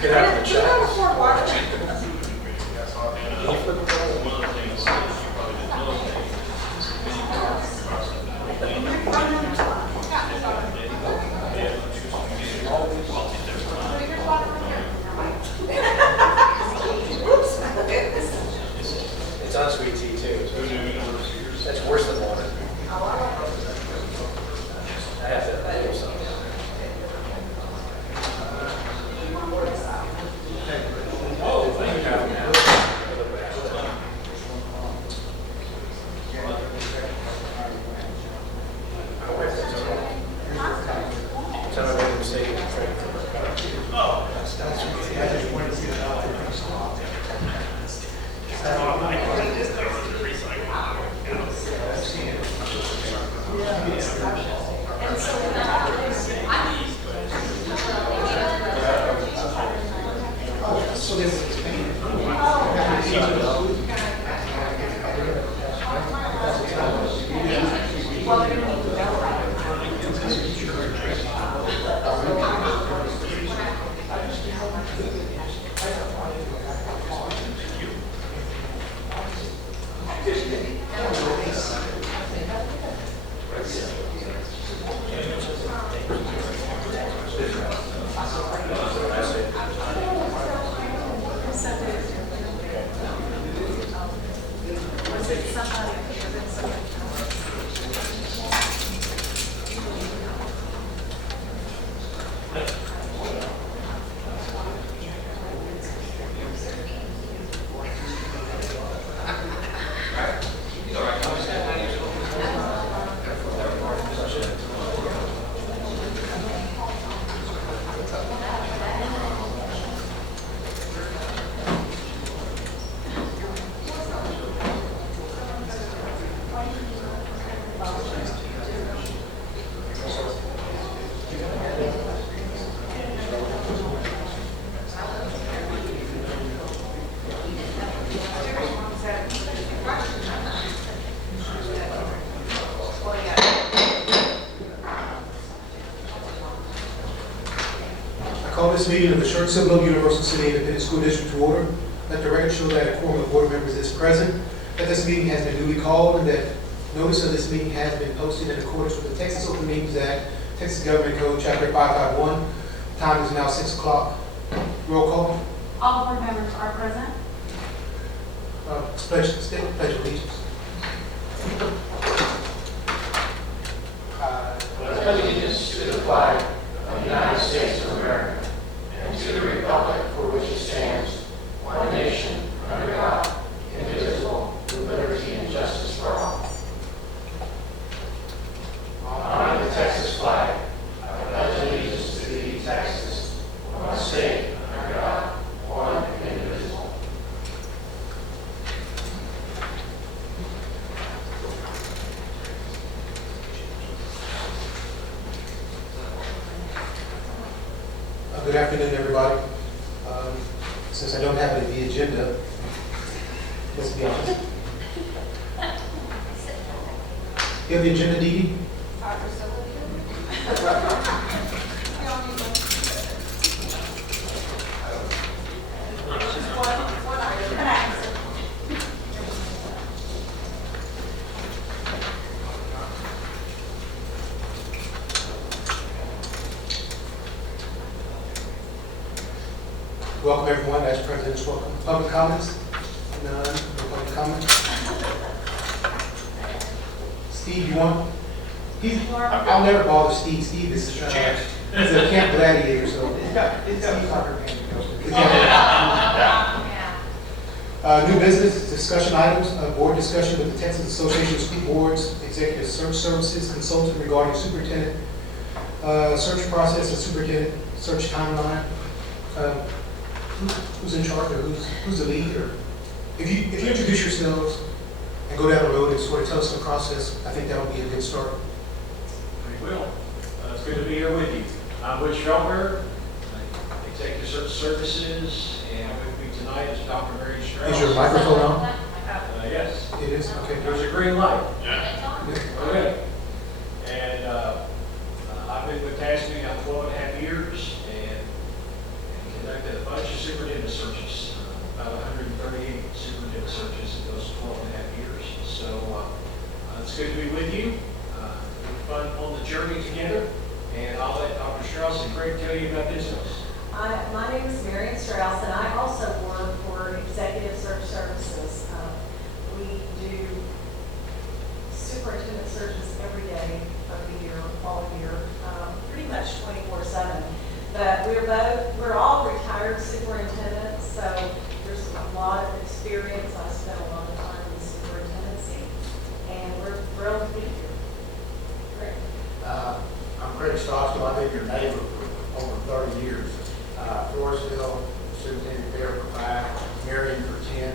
Get out of the chat. It's unsweet tea too. That's worse than water. I have to do something. Oh, thank you. Call this meeting of the Schertz-Cibolo-Universal City Independent School District to order. Let the record show that a quorum of board members is present, that this meeting has been duly called, and that notice of this meeting has been posted in accordance with the Texas Open Meetings Act, Texas Government Code, Chapter 551. Time is now 6 o'clock. Roll call. All board members are present. Pledge allegiance. Pledge allegiance to the flag of the United States of America and to the republic for which it stands, one nation, under God, indivisible, with liberty and justice for all. Honor the Texas flag. I pledge allegiance to thee, Texas, one state, under God, one and indivisible. Good afternoon, everybody. Since I don't have the agenda, let's be honest. You have the agenda, Dee Dee? Welcome everyone, as President's welcome. Public comments? None, no public comments. Steve, you want? I'll never bother Steve. Steve is he's a camp gladiator, so. New business, discussion items, board discussion with the Texas Association of School Boards, Executive Search Services Consultant regarding superintendent search process and superintendent search timeline. Who's in charge, or who's the lead? Or if you introduce yourselves and go down the road and sort of tell us the process, I think that would be a good start. We will. It's good to be here with you. I'm Wood Schroeder, Executive Search Services, and with me tonight is Dr. Mary Strauss. Is your microphone on? Yes. It is? Okay. There's a green light. Yeah. Okay. And I've been with TASME now 12 and a half years and conducted a bunch Strauss and Craig tell you about this? My name is Marion Strauss, and I also work for Executive Search Services. We do superintendent searches every day of the year, all year, pretty much 24/7. But we're all retired superintendents, so there's a lot of experience. I spent a lot of time in superintendency, and we're thrilled to be here. Great. I'm Craig Stockstill. I've been your neighbor for over 30 years. Floresville, superintendent there for 5, Marion for 10.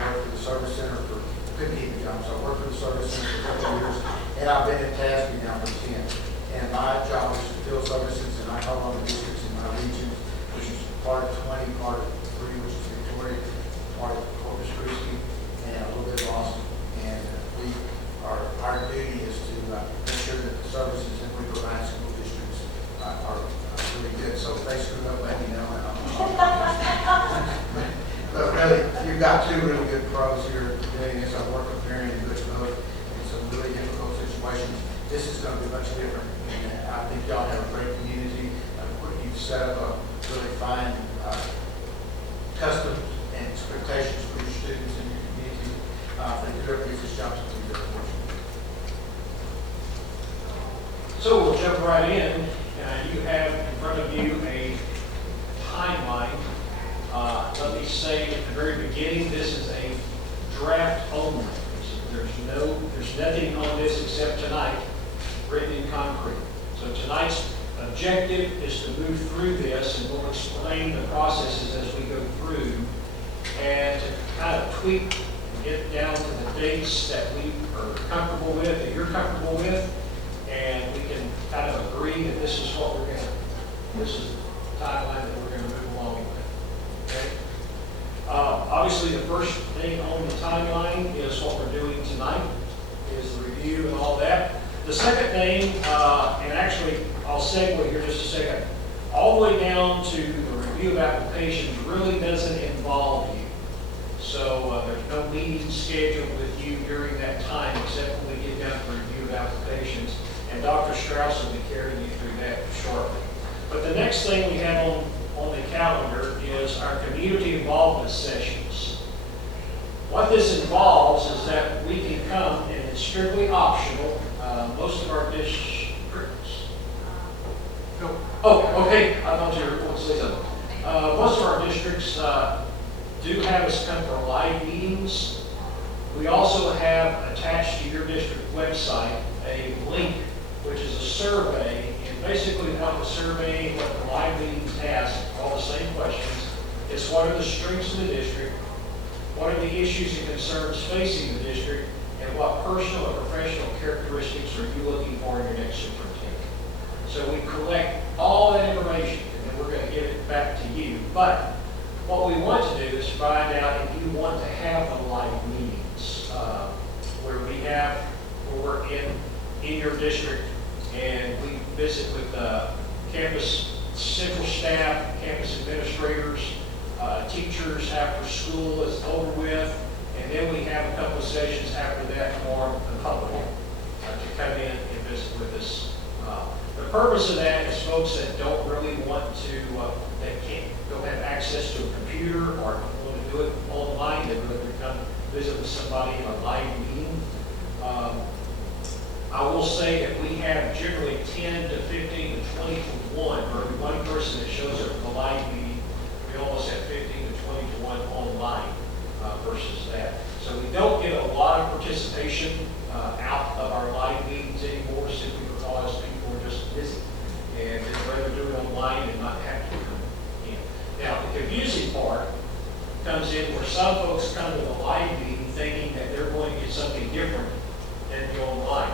I worked for the service center for, couldn't keep a job, so I worked for the service center for a couple of years, and I've been in Tasby now for 10. And my job is to fill services, and I call on the districts in my region, which is part of 20, part of 3, which is Victoria, part of Corpus Christi, and a little bit of Austin. And our duty is to make sure that the services that we provide school districts are really good. So if they screw up, let me know. And but really, you've got 2 really good pros here doing this. I've worked with Marion and Butch both in some really difficult situations. This is going to be much different. And I think y'all have a great community. You've set up a really fine customs and expectations for your students and your community. I think whoever gets this job is going to be very fortunate. So we'll jump right in. You have in front of you a timeline. Let me say at the very beginning, this is a draft only. There's nothing on this except tonight written in concrete. So tonight's objective is to move through this, and we'll explain the processes as we go through, and to kind of tweak and get down to the dates that we are comfortable with, that you're comfortable with, and we can kind of agree that this is what this is the timeline that we're going to move along with. Okay? Obviously, the first thing on the timeline is what we're doing tonight, is the review and all that. The second thing, and actually I'll segue here just a second, all the way down to the review of applications really doesn't involve you. So there's no meeting scheduled with you during that time except when we get down to the review of applications. And Dr. Strauss will be carrying you through that shortly. But the next thing we have on the calendar is our community involvement sessions. What this involves is that we can come, and it's strictly optional. Most of our districts. Oh, okay. I thought you were going to say something. Most of our districts do have us come for live meetings. We also have attached to your district website a link, which is a survey. And basically what the survey, what the live meetings ask, all the same questions. It's what are the strengths of the district, what are the issues and concerns facing the district, and what personal and professional characteristics are you looking for in your next superintendent. So we collect all that information, and then we're going to give it back to you. But what we want to do is find out if you want to have the live meetings where we're in your district, and we visit with campus central staff, campus administrators, teachers after school is over with, and then we have a couple of sessions after that for the public to come in and visit with us. The purpose of that is folks that don't really want to, don't have access to a computer or want to do it online, they really come visit with somebody in a live meeting. I will say that we have generally 10 to 15 to 20 to 1 for every one person that shows up at the live meeting. We almost have 15 to 20 to 1 online versus that. So we don't get a lot of participation out of our live meetings anymore, simply because people are just busy and they'd rather do it online and not have to come in. Now, the confusing part comes in where some folks come to the live meeting thinking that they're going to get something different than the online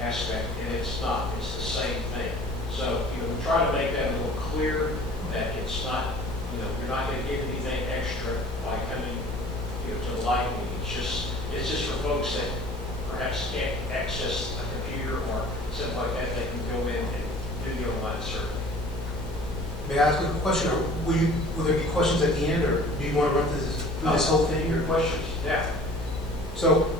aspect, and it's not. It's the same thing. So, we try to make that a little clear that it's not, you're not going to get anything extra by coming, to the live meeting. It's just for folks that perhaps can't access a computer or something like that. They can go in and do the online survey. May I ask you a question, or will there be questions at the end, or do you want to run through this whole thing? Your questions? Yeah. So,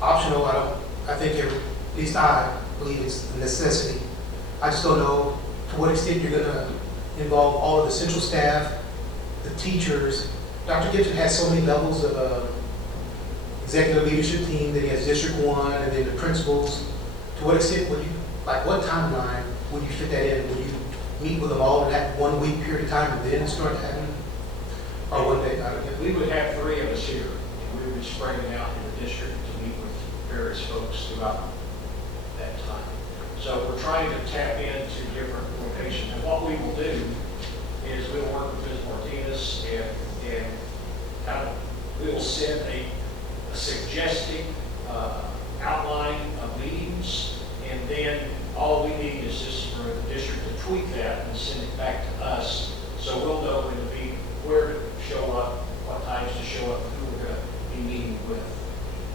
optional, I think at least I believe it's a necessity. I just don't know to what extent you're gonna involve all of the central staff, the teachers. Dr. Gibson has so many levels of executive leadership team, that he has District 1, and then the principals. To what extent would you, like what timeline would you fit that in? Would you meet with them all in that 1 week period of time and then start having, or one day? We would have 3 of us here, and we would be spreading out in the district to meet with various folks throughout that time. So we're trying to tap into different locations, and what we will do is we'll work with Ms. Martinez and kind of, we will send a suggested outline of meetings, and then all we need is just for the district to tweak that and send it back to us, so we'll know when to be, where to show up, what times to show up, who we're going to be meeting with.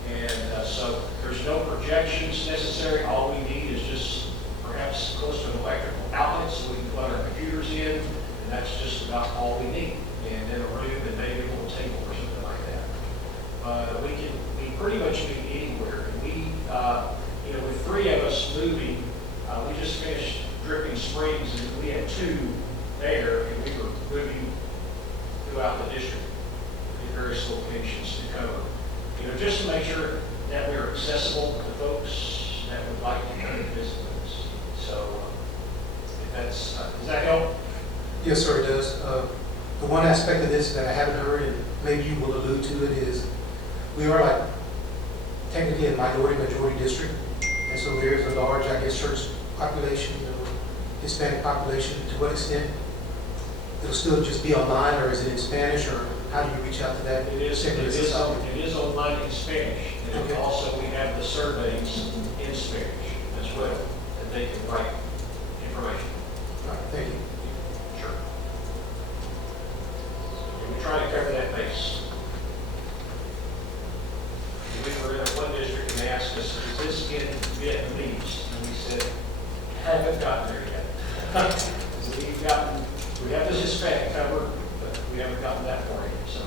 And so there's no projections necessary. All we need is just perhaps close to an electrical outlet so we can plug our computers in, and that's just about all we need. And then a room and maybe a little table or something like that. We pretty much meet anywhere. And we, with 3 of us moving, we just finished Dripping Springs, and we had 2 there, and we were moving throughout the district in various locations to cover. Just to make sure that we're accessible to folks that would like to come and visit with us. So, if that's, does that help? Yes, sir, it does. The one aspect of this that I haven't heard, and maybe you will allude to it, is we are like technically a majority district, and so there is a large, I guess, church population, Hispanic population. To what extent it'll still just be online, or is it in Spanish, or how do you reach out to that? It is online in Spanish, and Okay. also we have the surveys in Spanish as well, that they can write information. All right, thank you. Sure. And we try to cover that base. We were in one district and they asked us, is this in Vietnamese? And we said, haven't gotten there yet. So we have this Hispanic covered, but we haven't gotten that far yet, so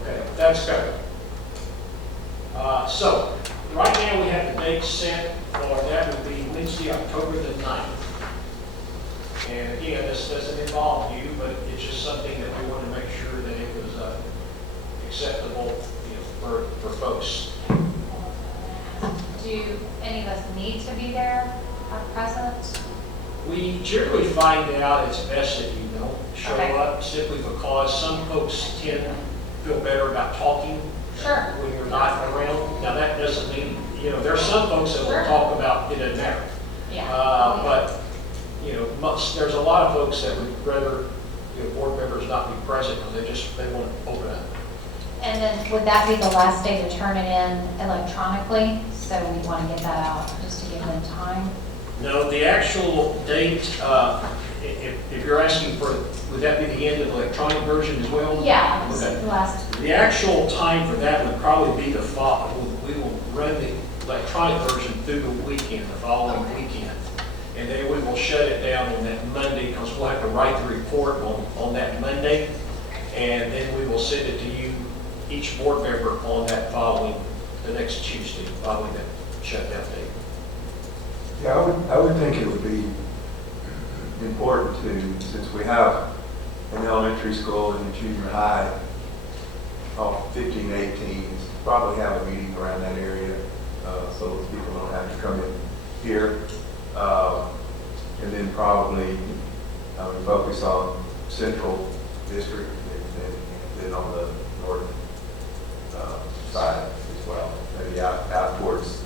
okay, that's covered. So, right now we have the date set for that would be Wednesday, October the 9th. And again, this doesn't involve you, but it's just something that we want to make sure that it was acceptable, for folks. Do any of us need to be there present? We generally find out it's best that you don't show Okay. up, simply because some folks tend to feel better about talking Sure. when you're not around. Now, that doesn't mean, there's some folks that will Sure. talk about it doesn't matter. Yeah. But, there's a lot of folks that would rather, board members not be present because they want to open up. And then would that be the last day to turn it in electronically? So we want to get that out just to give them time? No, the actual date, if you're asking for, would that be the end of the electronic version as well? Yeah, Okay. the last. The actual time for that would probably be the fall. We will run the electronic version through the weekend, the following weekend. And then we will shut it down on that Monday because we'll have to write the report on that Monday. And then we will send it to you, each board member, on that the next Tuesday, following that shutdown date. Yeah, I would think it would be important to, since we have an elementary school and a junior high, 15, 18, probably have a meeting around that area so that people don't have to come in here. And then probably focus on central district and then on the north side as well. Maybe out towards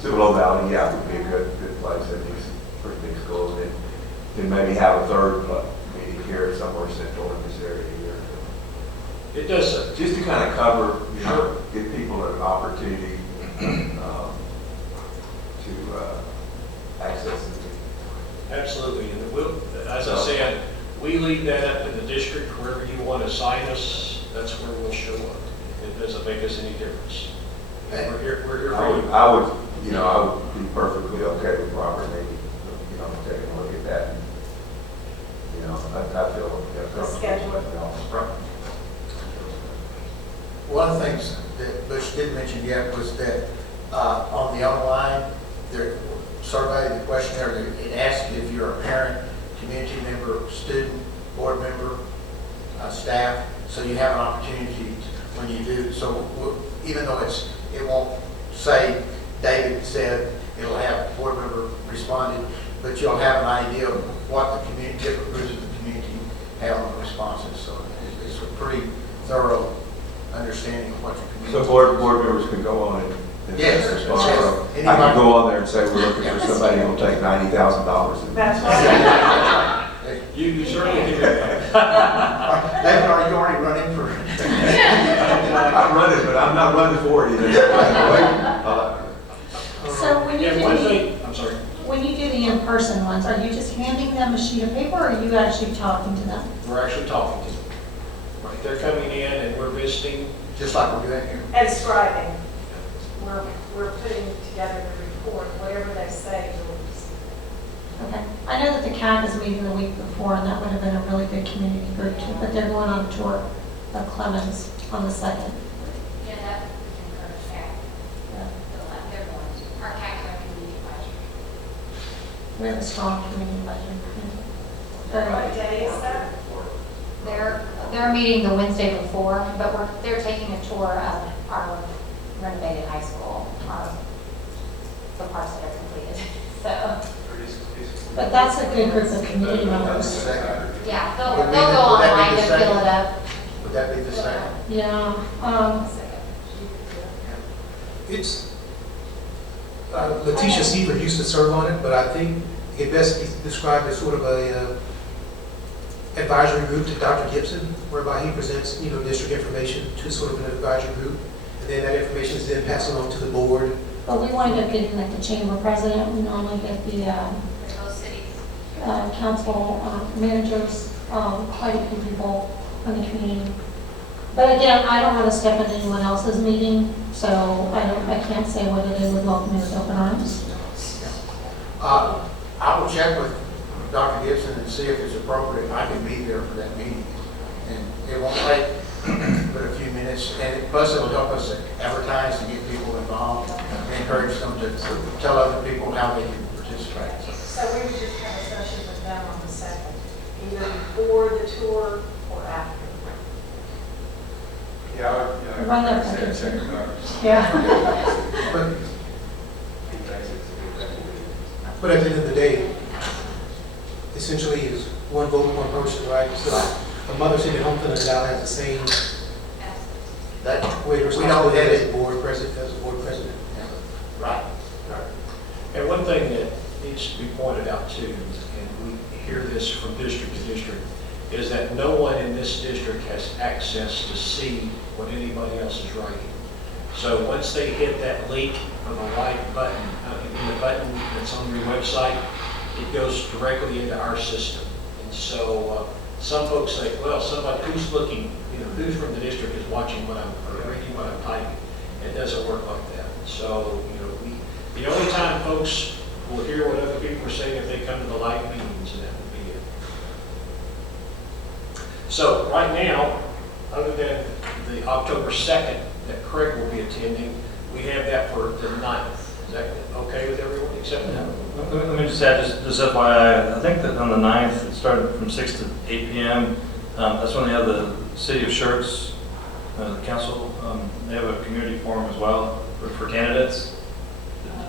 Cibolo Valley, yeah, would be a good place. I think it's a pretty big school. And then maybe have a third meeting here somewhere central in this area here. It does. Just to kind of cover, give people an opportunity to access it. Absolutely. And as I said, we leave that up to the district. Wherever you want to assign us, that's where we'll show up. It doesn't make us any difference. We're here for you. I would be perfectly okay with Robert maybe, taking a look at that. I feel Schedule it. Right. One of the things that Bush didn't mention yet was that On the online, there, survey, the questionnaire, it asks if you're a parent, community member, student, board member, staff, so you have an opportunity when you do. So even though it won't say David said, it'll have board member responded, but you'll have an idea of what the community, different groups of the community have on the responses. So it's a pretty thorough understanding of what your community. So board members can go on and Yes. respond. Yes. So I can go on there and say, we're looking for somebody who'll take $90,000. That's right. You certainly can do that. David, are you already running for? I'm running, but I'm not running for it either. So when you Yeah, one do, thing, I'm sorry. when you do the in-person ones, are you just handing them a sheet of paper, or are you actually talking to them? We're actually talking to them. Right, they're coming in and we're visiting. Just like we're doing here. And scribing. We're putting together the report, whatever they say, you'll receive it. Okay. I know that the CAC is meeting the week before, and that would have been a really good community group too, but they're going on a tour of Clemens on the 2nd. Yeah, that we can encourage that. Yeah. They're going to, our CAC community advisory. We have a strong community budget. Very What good. day is that? They're meeting the Wednesday before, but they're taking a tour of our renovated high school, the parts that are completed. So, but that's a good group of community members. Yeah, Would they'll be go the- would that online be to the fill same? it up. Would that be the same? Yeah. It's, Letitia Seaver used to serve on it, but I think it best is described as sort of a advisory group to Dr. Gibson, whereby he presents, district information to sort of an advisory group, and then that information is then passed along to the board. But we wind up getting like the chamber president, we normally get the For those cities. council managers, quite a few people on the community. But again, I don't want to step into anyone else's meeting, so I can't say whether they would welcome me with open arms. I will check with Dr. Gibson and see if it's appropriate. I can be there for that meeting. And it won't take but a few minutes. And plus it'll help us advertise to get people involved and encourage them to tell other people how they can participate. So we would just have a session with them on the 2nd, either before the tour or after. Run that package. Yeah. But at the end of the day, essentially is one vote, one person, right? So a mother sitting at home filling it out has the same That, weight of we don't responsibility edit. as a board president. Right. And one thing that needs to be pointed out too, and we hear this from district to district, is that no one in this district has access to see what anybody else is writing. So once they hit that link of a white button, in the button that's on your website, it goes directly into our system. And so some folks say, well, somebody who's looking, who's from the district is watching what or reading what I'm typing. It doesn't work like that. So, the only time folks will hear what other people are saying if they come to the live meetings, and that would be it. So right now, other than the October 2nd that Craig will be attending, we have that for the 9th. Is that okay with everyone except that? Let me just add, just FYI, I think that on the 9th, it started from 6 to 8 p.m. That's when they have the City of Schertz, the council, they have a community forum as well for candidates.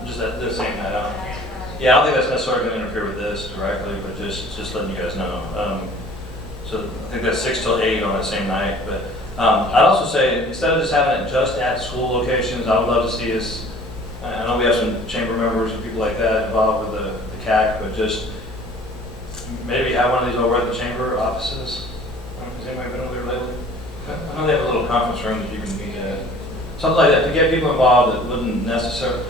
Just that the same night. Yeah, I don't think that's necessarily going to interfere with this directly, but just letting you guys know. So I think that's 6 till 8 on that same night. But I'd also say, instead of just having it just at school locations, I would love to see us, I know we have some chamber members and people like that involved with the CAC, but just maybe have one of these over at the chamber offices. Has anybody been over there lately? I know they have a little conference room that you can meet at. Something like that, to get people involved that wouldn't necessarily,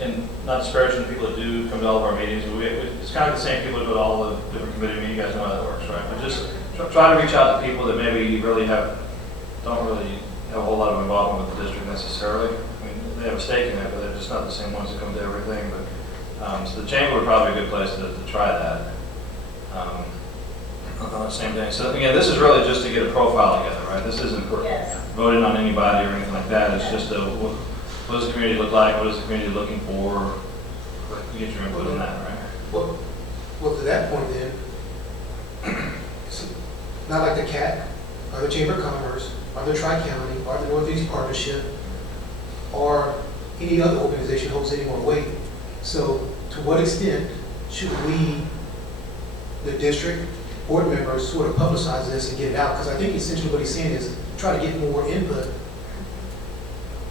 and not disparaging the people that do come to all of our meetings, but it's kind of the same people that go to all the different committee meetings. You guys know how that works, right? But just try to reach out to people that maybe really don't really have a whole lot of involvement with the district necessarily. I mean, they have a stake in it, but they're just not the same ones that come to everything. But so the chamber would probably be a good place to try that. On the same day. So again, this is really just to get a profile together, right? This isn't Yes. voting on anybody or anything like that. It's just what does the community look like? What is the community looking for? You get your input on that, right? Well, to that point then, it's not like the CAC, or the Chamber of Commerce, or the Tri-County, or the Northeast Partnership, or any other organization holds any more weight. So to what extent should we, the district, board members, sort of publicize this and get it out? Because I think essentially what he's saying is try to get more input.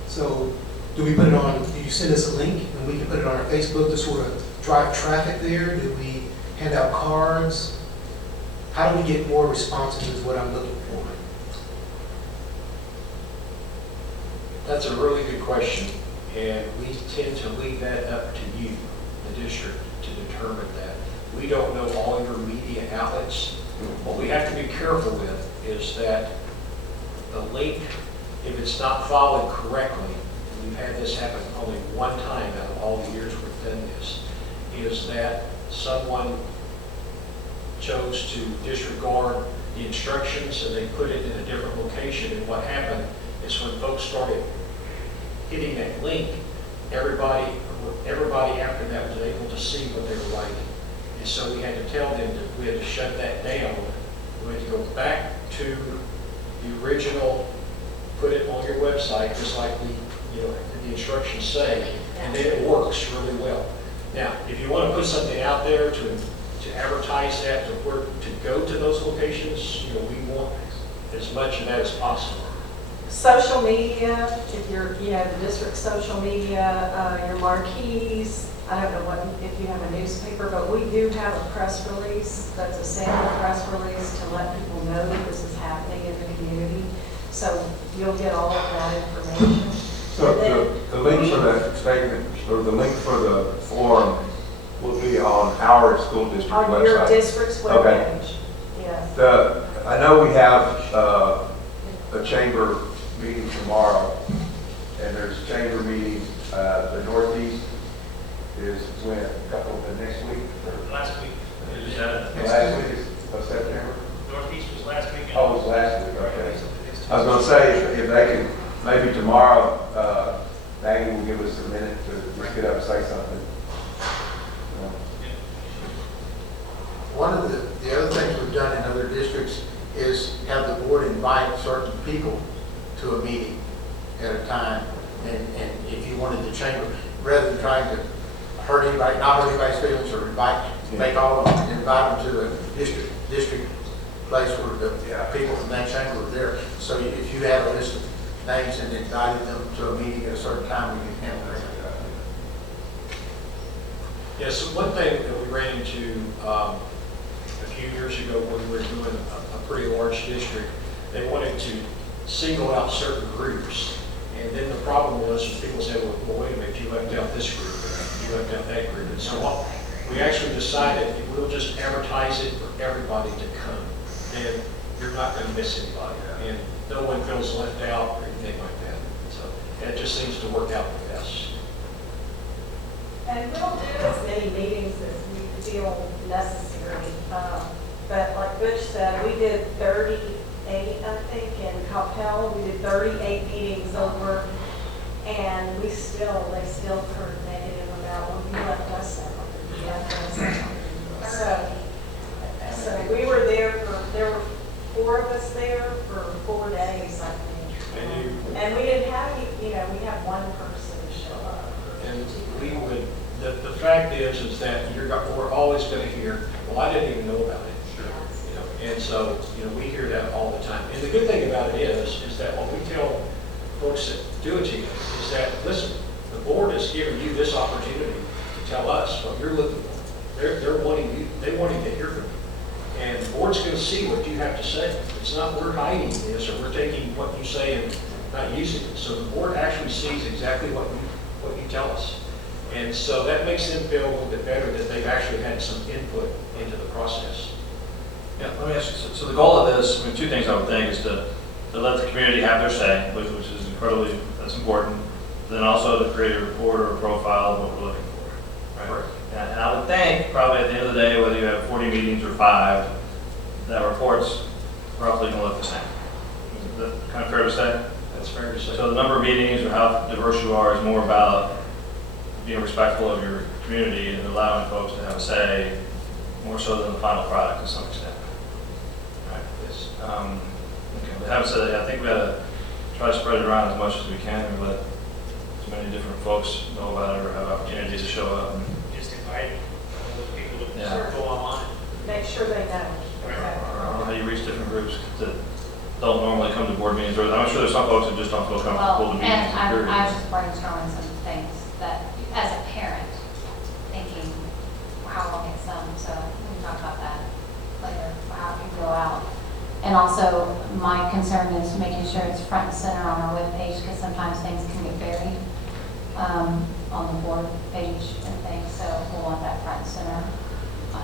So do we put it on, do you send us a link and we can put it on our Facebook to sort of drive traffic there? Do we hand out cards? How do we get more responses is what I'm looking for. That's a really good question, and we tend to leave that up to you, the district, to determine that. We don't know all your media outlets. What we have to be careful with is that the link, if it's not followed correctly, and we've had this happen only one time out of all the years we've done this, is that someone chose to disregard the instructions and they put it in a different location. And what happened is when folks started hitting that link, everybody after that was able to see what they were writing. And so we had to tell them that we had to shut that down. We had to go back to the original, put it on your website, just like the instructions say, and then it works really well. Now, if you want to put something out there to advertise that, to go to those locations, we want as much of that as possible. Social media, if you're, the district social media, your marquees, I don't know if you have a newspaper, but we do have a press release that's a sample press release to let people know that this is happening in the community. So you'll get all of that information. So the link for that statement, or the link for the forum will be on our school district website? On your district's webpage, Okay. yes. I know we have a chamber meeting tomorrow, and there's a chamber meeting, the Northeast is when, the next week? Last week. Last week of September? Northeast was last week. Oh, it was last week, okay. I was gonna say, if they can, maybe tomorrow, Maggie will give us a minute to just get up and say something. One of the other things we've done in other districts is have the board invite certain people to a meeting at a time. And if you wanted the chamber, rather than trying to hurt anybody, not hurt anybody's feelings, or make all of them, invite them to a district place where the people from that chamber are there. So if you have a list of names and invited them to a meeting at a certain time, we can handle that. Yes, one thing that we ran into a few years ago when we were doing a pretty large district, they wanted to single out certain groups. And then the problem was people said, well, wait a minute, you left out this group, you left out that group. And so we actually decided if we'll just advertise it for everybody to come, then you're not going to miss anybody. And no one feels left out or anything like that. So that just seems to work out the best. And we'll do as many meetings as we feel necessary. But like Butch said, we did 38, I think, in Coppell. We did 38 meetings over, and they still heard negative about when we left us out. So we were there there were 4 of us there for 4 days, I think. And we didn't have any, we had 1 person show up. And we would, the fact is that we're always going to hear, well, I didn't even know about it. And so, we hear that all the time. And the good thing about it is that what we tell folks that do it to you is that, listen, the board has given you this opportunity to tell us what you're looking for. They're wanting to hear from you. And the board's going to see what you have to say. It's not we're hiding this or we're taking what you say and not using it. So the board actually sees exactly what you tell us. And so that makes them feel a little bit better that they've actually had some input into the process. Yeah, let me ask you, so the goal of this, 2 things I would think is to let the community have their say, which is that's important. Then also to create a report or a profile of what we're looking for. Right? And I would think probably at the end of the day, whether you have 40 meetings or 5, that report's roughly going to look the same. Is that kind of fair to say? That's fair to say. So the number of meetings or how diverse you are is more about being respectful of your community and allowing folks to have a say, more so than the final product to some extent. Right. Yes. Okay, but having said that, I think we gotta try to spread it around as much as we can and let as many different folks know about it or have opportunities to show up. And, Just invite all the people to Yeah. go online. Make sure they know. I don't know how you reach different groups that don't normally come to board meetings, or I'm sure there's some folks that just don't feel comfortable Well, to meetings. and I period. was just brainstorming some things that, as a parent, thinking how we'll get some, so we can talk about that later, how we go out. And also, my concern is making sure it's front and center on our webpage, because sometimes things can get buried on the board page and things, so we'll want that front and center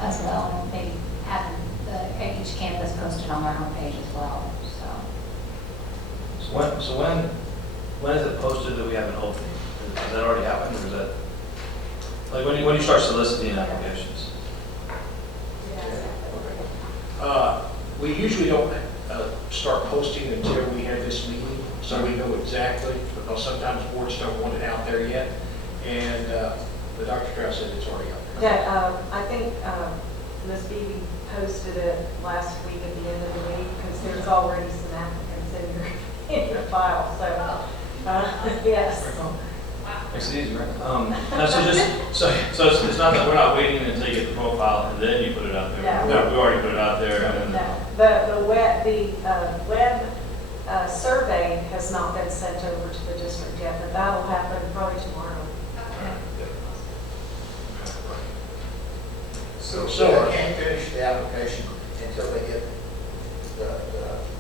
as well, and maybe having each campus posted on their homepage as well, so. So when is it posted that we have an opening? Has that already happened, or is that, like, when you start soliciting applications? We usually don't start posting until we have this meeting, so we know exactly, because sometimes boards don't want it out there yet. And the Dr. Strauss said it's already out there. Yeah, I think Ms. Beebe posted it last week at the end of the week, because there's already some applicants in your file, so, yes. Makes it easy, right? No, so it's not that we're not waiting until you get the profile and then you put it out there. No. We already put it out there. And then, No, the web survey has not been sent over to the district yet, but that'll happen probably tomorrow. So So- they can't finish the application until they get the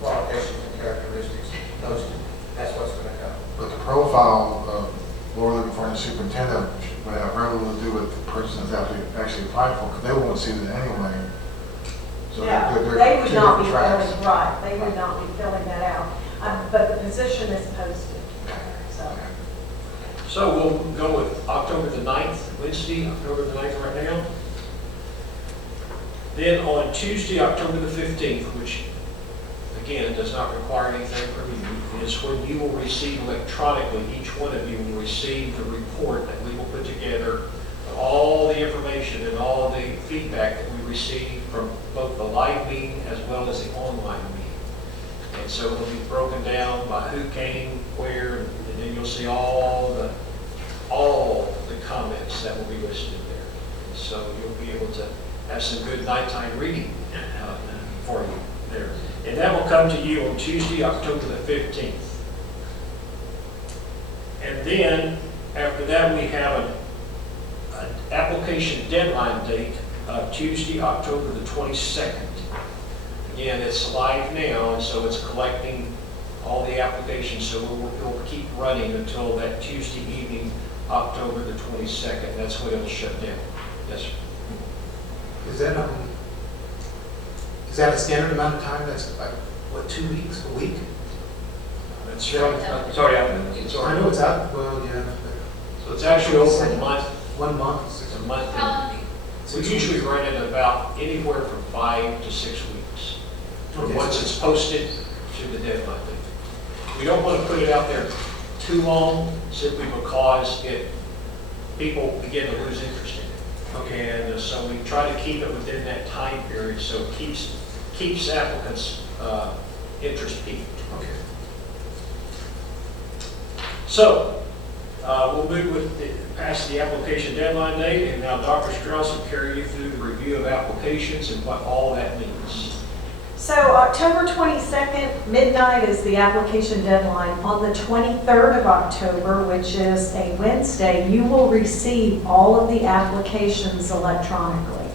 qualifications and characteristics posted. That's what's going to happen. But the profile, we're looking for in the superintendent would have very little to do with the person that's actually applied for, because they won't see it anyway. So Yeah, they're they would two not be different tracks. filling, right, they would not be filling that out. But the position is posted, so. So we'll go with October the 9th, Wednesday, October the 9th right now. Then on Tuesday, October the 15th, which again does not require anything from you, is when you will receive electronically, each one of you will receive the report that we will put together, all the information and all the feedback that we received from both the live meeting as well as the online meeting. And so it'll be broken down by who came, where, and then you'll see all the comments that will be listed there. And so you'll be able to have some good nighttime reading for you there. And that will come to you on Tuesday, October the 15th. And then, after that, we have an application deadline date of Tuesday, October the 22nd. Again, it's live now, and so it's collecting all the applications, so it'll keep running until that Tuesday evening, October the 22nd. That's when it'll shut down. Yes, sir. Is that a standard amount of time? That's like, what, 2 weeks, a week? That's Yeah. right. it's already out. It's I already- know it's out, well, yeah, So it's actually over a month. 1 month. It's a month. How long do you We usually run it about anywhere from 5 to 6 weeks. From Okay. once it's posted to the deadline date. We don't want to put it out there too long, simply because people begin to lose interest in it. Okay, and so we try to keep it within that time period, so it keeps applicants' interest peaked. Okay. So, we'll move past the application deadline date, and now Dr. Strauss will carry you through the review of applications and what all that means. So October 22nd, midnight is the application deadline. On the 23rd of October, which is a Wednesday, you will receive all of the applications electronically.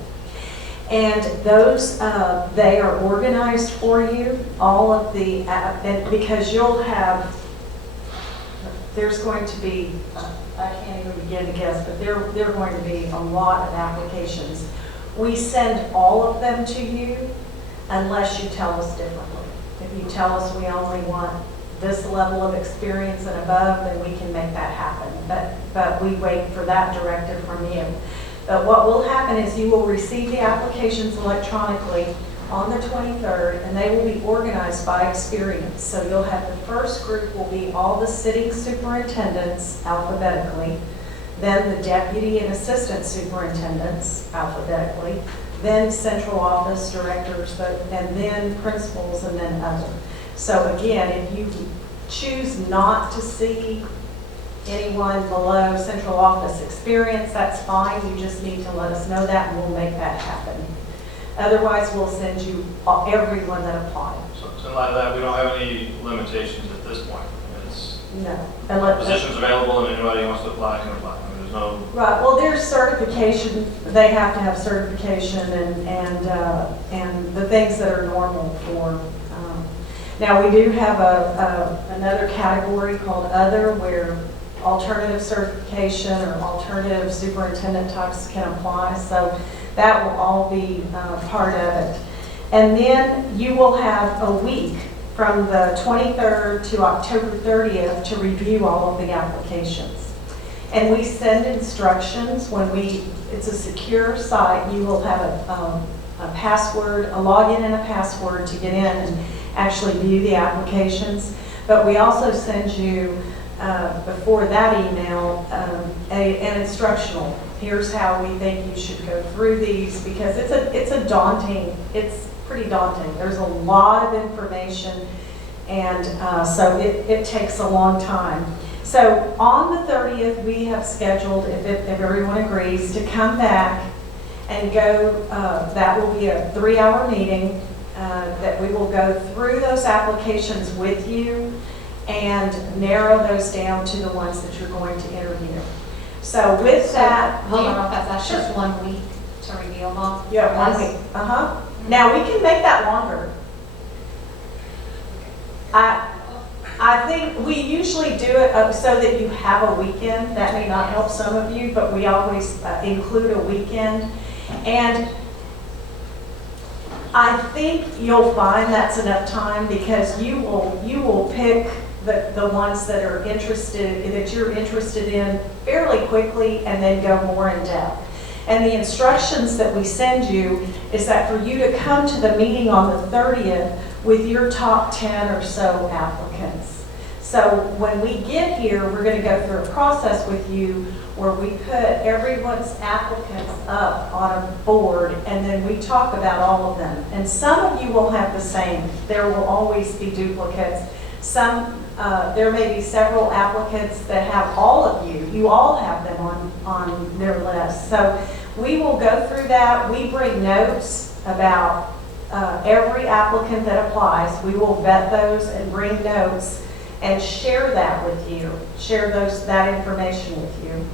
And those, they are organized for you, all of the, and because you'll have, there's going to be, I can't even begin to guess, but there are going to be a lot of applications. We send all of them to you unless you tell us differently. If you tell us we only want this level of experience and above, then we can make that happen. But we wait for that directive from you. But what will happen is you will receive the applications electronically on the 23rd, and they will be organized by experience. So you'll have the first group will be all the sitting superintendents alphabetically, then the deputy and assistant superintendents alphabetically, then central office directors, and then principals, and then other. So again, if you choose not to see anyone below central office experience, that's fine. You just need to let us know that, and we'll make that happen. Otherwise, we'll send you everyone that applied. So in light of that, we don't have any limitations at this point. It's No. positions available, and anybody who wants to apply can apply. I mean, there's no. Right, well, there's certification, they have to have certification and the things that are normal for. Now, we do have another category called other, where alternative certification or alternative superintendent types can apply. So that will all be part of it. And then you will have a week from the 23rd to October 30th to review all of the applications. And we send instructions it's a secure site. You will have a password, a login and a password to get in and actually view the applications. But we also send you, before that email, an instructional. Here's how we think you should go through these, because it's pretty daunting. There's a lot of information, and so it takes a long time. So on the 30th, we have scheduled, if everyone agrees, to come back and go, that will be a 3-hour meeting, that we will go through those applications with you and narrow those down to the ones that you're going to interview. So with that, Hold on real fast, that's just 1 week to review them all? yeah, 1 week. Now, we can make that longer. I think we usually do it so that you have a weekend. That may not help some of you, but we always include a weekend. And I think you'll find that's enough time, because you will pick the ones that you're interested in fairly quickly, and then go more in depth. And the instructions that we send you is that for you to come to the meeting on the 30th with your top 10 or so applicants. So when we get here, we're going to go through a process with you where we put everyone's applicants up on a board, and then we talk about all of them. And some of you will have the same. There will always be duplicates. There may be several applicants that have all of you. You all have them on their list. So we will go through that. We bring notes about every applicant that applies. We will vet those and bring notes and share that with you, share that information with you.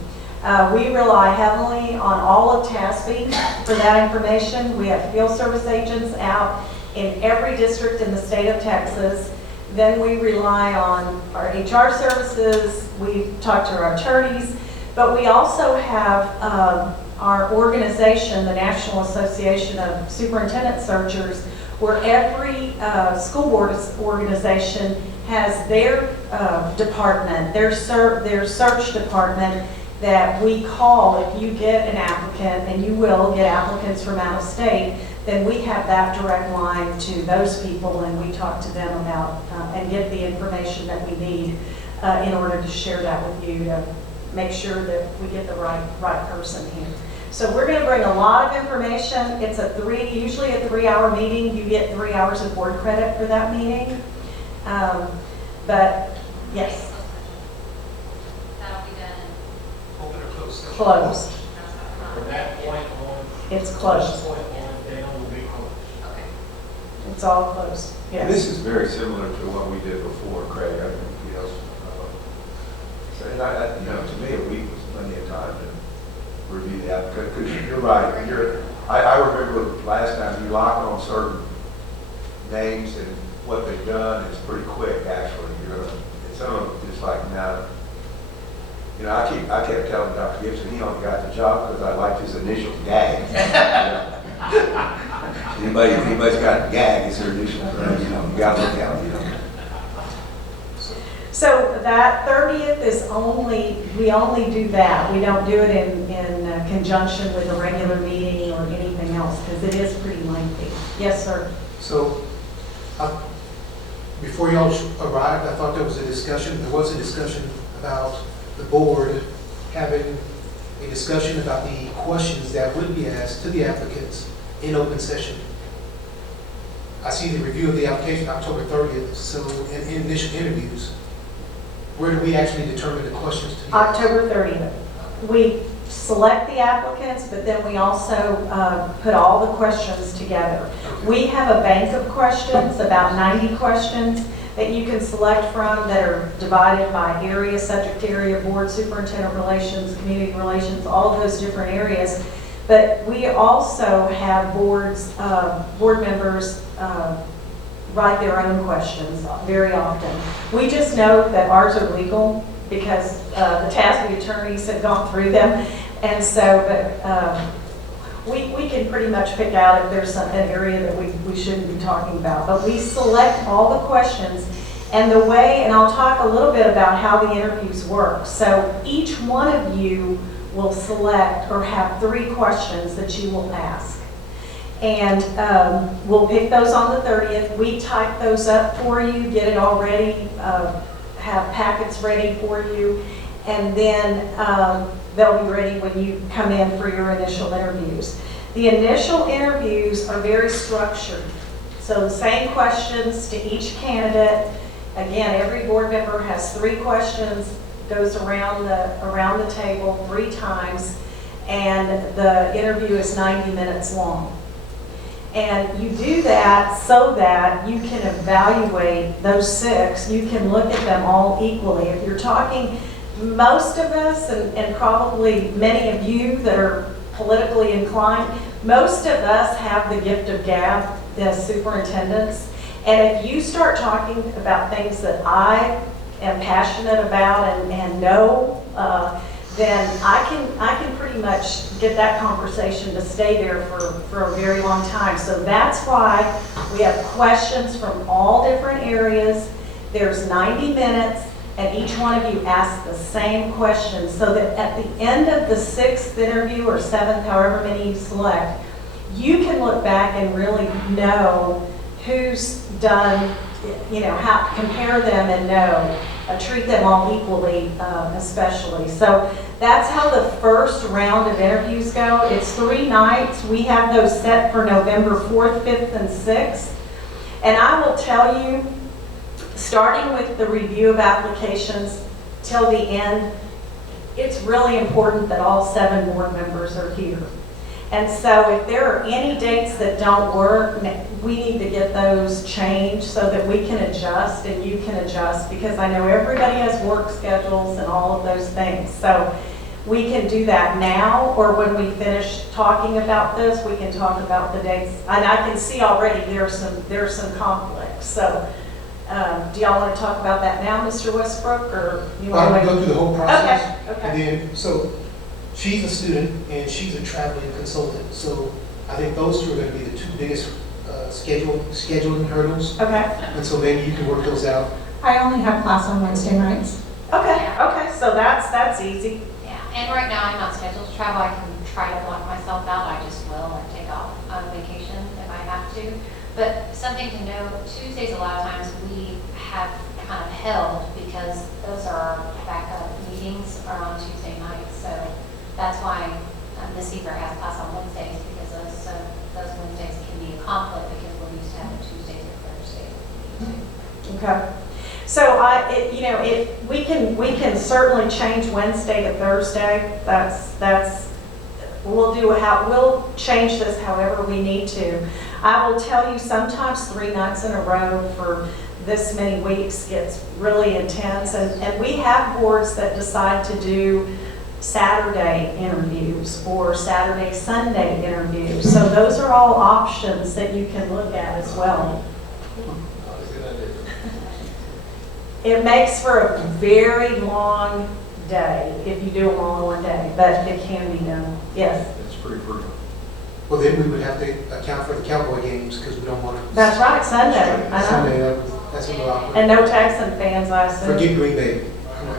We rely heavily on all of TASB for that information. We have field service agents out in every district in the state of Texas. Then we rely on our HR services. We talk to our attorneys, but we also have our organization, the National Association of Superintendent Searchers, where every school board organization has their department, their search department that we call if you get an applicant, and you will get applicants from out of state. Then we have that direct line to those people, and we talk to them about and get the information that we need in order to share that with you to make sure that we get the right person here. So we're going to bring a lot of information. It's usually a 3-hour meeting. You get 3 hours of board credit for that meeting. But yes, That'll be done. Open or closed? closed. From that point on. It's From closed. this point on down will be closed. Okay. It's all closed. And this Yes. is very similar to what we did before, Craig. I think, to me, a week was plenty of time to review the applicant, because you're right. I remember last time you lock on certain names and what they've done. It's pretty quick, actually. And some of them just like, now, I kept telling Dr. Gibson he only got the job because I liked his initials, GAG. Anybody's got GAG as their initials, right? You got to look out, So that 30th is we only do that. We don't do it in conjunction with a regular meeting or anything else, because it is pretty lengthy. Yes, sir. So, before y'all arrived, I thought there was a discussion about the board having a discussion about the questions that would be asked to the applicants in open session. I see the review of the application October 30th, so in initial interviews, where do we actually determine the questions to be asked? October 30th. We select the applicants, but then we also put all the questions together. We have a bank of questions, about 90 questions, that you can select from that are divided by area, subject area, board, superintendent relations, community relations, all of those different areas. But we also have board members write their own questions very often. We just know that ours are legal because the TASB attorneys have gone through them. And so, we can pretty much pick out if there's an area that we shouldn't be talking about. But we select all the questions and the way, and I'll talk a little bit about how the interviews work. So each one of you will select or have 3 questions that you will ask. And we'll pick those on the 30th. We type those up for you, get it all ready, have packets ready for you, and then they'll be ready when you come in for your initial interviews. The initial interviews are very structured. So the same questions to each candidate. Again, every board member has 3 questions, goes around the table 3 times, and the interview is 90 minutes long. And you do that so that you can evaluate those 6. You can look at them all equally. If you're talking, most of us, and probably many of you that are politically inclined, most of us have the gift of gab as superintendents. And if you start talking about things that I am passionate about and know, then I can pretty much get that conversation to stay there for a very long time. So that's why we have questions from all different areas. There's 90 minutes, and each one of you asks the same question, so that at the end of the 6th interview or 7th, however many you select, you can look back and really know who's done, how to compare them and know. Treat them all equally, especially. So that's how the first round of interviews go. It's 3 nights. We have those set for November 4th, 5th, and 6th. And I will tell you, starting with the review of applications till the end, it's really important that all 7 board members are here. And so if there are any dates that don't work, we need to get those changed so that we can adjust and you can adjust, because I know everybody has work schedules and all of those things. So we can do that now, or when we finish talking about this, we can talk about the dates. And I can see already there's some conflicts. So do y'all want to talk about that now, Mr. Westbrook, or you want I'll to go through the whole process. Okay. And then, so she's a student and she's a traveling consultant. So I think those 2 are going to be the 2 biggest scheduling hurdles. Okay. And so maybe you can work those out. I only have class on Wednesday nights. Okay. So that's easy. Yeah, and right now I'm not scheduled to travel. I can try to block myself out. I just will and take off on vacation if I have to. But something to note, Tuesdays a lot of times we have kind of held because those are our backup meetings are on Tuesday nights. So that's why the CBER has class on Wednesdays, because those Wednesdays can be a conflict because we're used to having Tuesdays or Thursdays. Okay. So we can certainly change Wednesday to Thursday. We'll change this however we need to. I will tell you, sometimes 3 nights in a row for this many weeks gets really intense, and we have boards that decide to do Saturday interviews or Saturday, Sunday interviews. So those are all options that you can look at as well. It makes for a very long day if you do them all in one day, but it can be done. Yes. It's pretty brutal. Well, then we would have to account for the Cowboy games because we don't want to. That's right, Sunday. I know. Sunday, that's a little awkward. And no Texan fans, I assume. Forget Green Bay. Come on.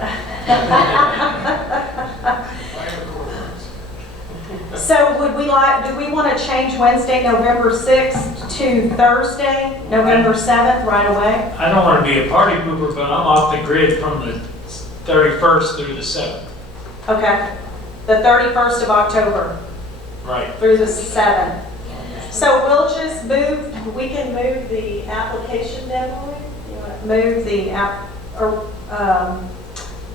So do we want to change Wednesday, November 6th to Thursday, November 7th right away? I don't want to be a party pooper, but I'm off the grid from the 31st through the 7th. Okay. The 31st of October Right. through the 7th. So we'll just we can move the application deadline? You want to move the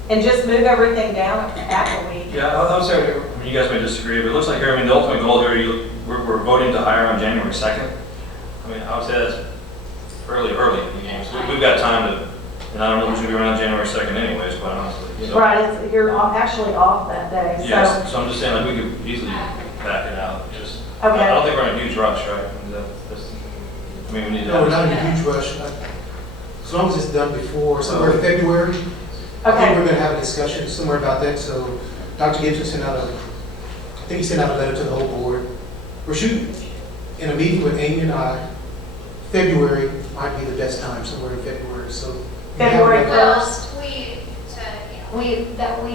and just move everything down after we. Yeah, I would say, I mean, you guys may disagree, but it looks like here, I mean, the ultimate goal here, we're voting to hire on January 2nd. I mean, I would say that's fairly early in the game. So we've got time to, and I don't know who's going to be around January 2nd anyways, quite honestly. So, Right, you're actually off that day, so. yes, so I'm just saying, like, we could easily back it out. Just, Okay. I don't think we're in a huge rush, right? I mean, we need to. No, we're not in a huge rush. As long as it's done before, somewhere in February, I think Okay, we're gonna have a discussion somewhere about that, so Dr. Gibson sent out I think he sent out a letter to the whole board. We're shooting in a meeting with Amy and I, February might be the best time, somewhere in February, so. February Well, 1st. we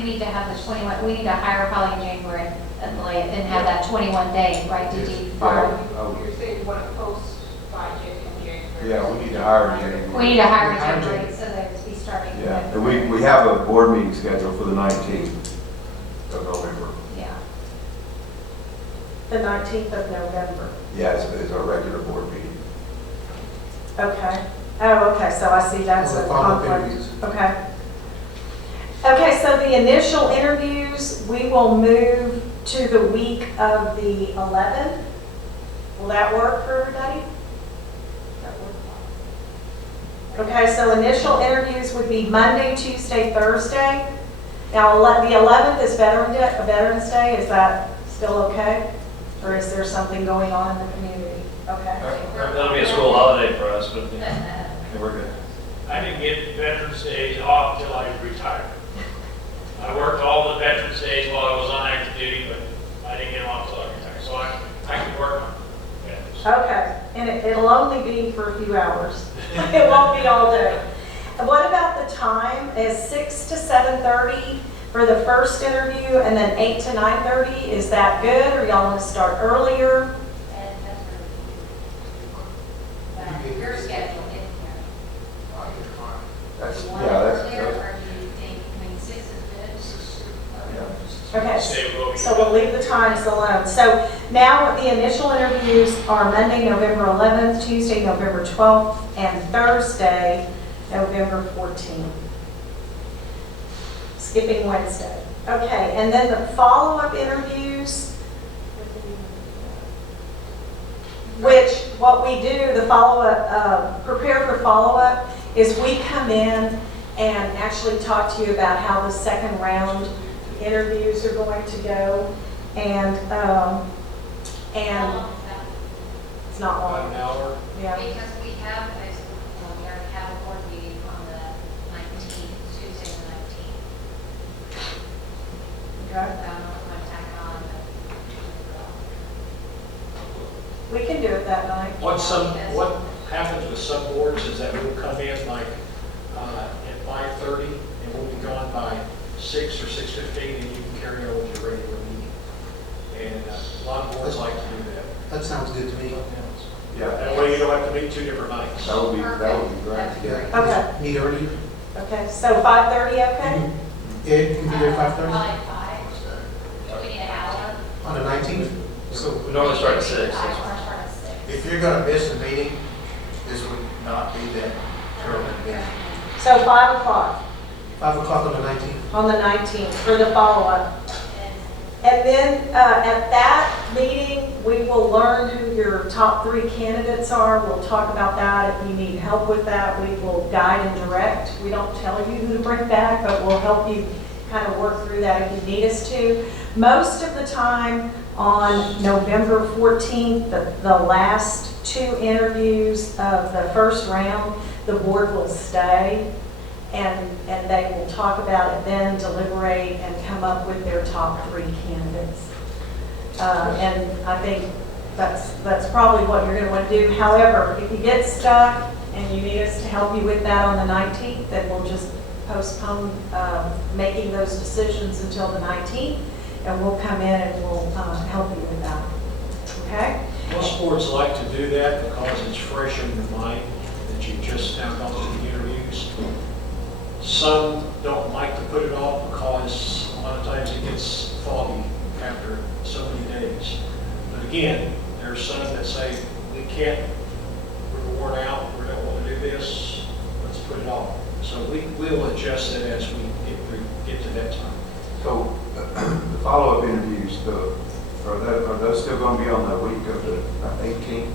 need to have the 21, we need to hire probably in January at the late, and have that 21 days, right, to do farm. You're saying you want to post by January? Yeah, we need to hire in January. We need to hire in Hire in January, so that it's be starting. Yeah, and we have a board meeting scheduled for the 19th of November. Yeah. The 19th of November. Yeah, it's our regular board meeting. Okay. Oh, okay, so I see that's Or a follow-up conflict. interviews. Okay. Okay, so the initial interviews, we will move to the week of the 11th. Will that work for everybody? Okay, so initial interviews would be Monday, Tuesday, Thursday. Now, the 11th is Veterans Day. Is that still okay? Or is there something going on in the community? Okay. That'll be a school holiday for us, but yeah, we're good. I didn't get Veterans Days off till I retired. I worked all the Veterans Days while I was on active duty, but I didn't get them off till I retired. So I can work on Veterans. Okay, and it'll only be for a few hours. It won't be all day. And what about the time? Is 6 to 7:30 for the first interview, and then 8 to 9:30? Is that good, or y'all want to start earlier? And that's where your schedule in here. That's, Do you want yeah, it that's, earlier, or do you think, I mean, 6 is good? yeah. Okay, Stay with what we so we'll leave the times alone. So now the initial interviews are Monday, November 11th, Tuesday, November 12th, and Thursday, November 14th. Skipping Wednesday. Okay, and then the follow-up interviews, which what we do, the follow-up, prepare for follow-up, is we come in and actually talk to you about how the second round interviews are going to go, and How long is that? it's not About long. an hour. Yeah. Because we already have a board meeting on the 19th, Tuesday the 19th. Okay. I don't know if I'm going to tack it on, but. We can do it that night. What happens with some boards is that we'll come in like at 5:30 and we'll be gone by 6 or 6:15, and you can carry on with your regular meeting. And a lot of boards like to do that. That sounds good to me. Yeah, That way you don't have to meet 2 different nights. that would be great. That'd be great. Yeah. Meet earlier. Okay, so 5:30, okay? Ed, you can be there at 5:30 Probably 5. We need an hour. on the 19th. So We normally start at 6. I start at 6. If you're gonna miss the meeting, this would not be that early meeting. So 5 o'clock 5 o'clock on the 19th. on the 19th for the follow-up. And then at that meeting, we will learn who your top 3 candidates are. We'll talk about that. If you need help with that, we will guide and direct. We don't tell you who to bring back, but we'll help you kind of work through that if you need us to. Most of the time on November 14th, the last 2 interviews of the first round, the board will stay and they will talk about it then, deliberate, and come up with their top 3 candidates. And I think that's probably what you're going to want to do. However, if you get stuck and you need us to help you with that on the 19th, then we'll just postpone making those decisions until the 19th, and we'll come in and we'll help you with with that. Okay? Most boards like to do that because it's fresh in your mind that you just now gone through the interviews. Some don't like to put it off because a lot of times it gets foggy after so many days. But again, there are some that say, we can't, we're worn out, we don't want to do this, let's put it off. So we will adjust it as we get to that time. So the follow-up interviews, are those still going to be on the week of the 18th?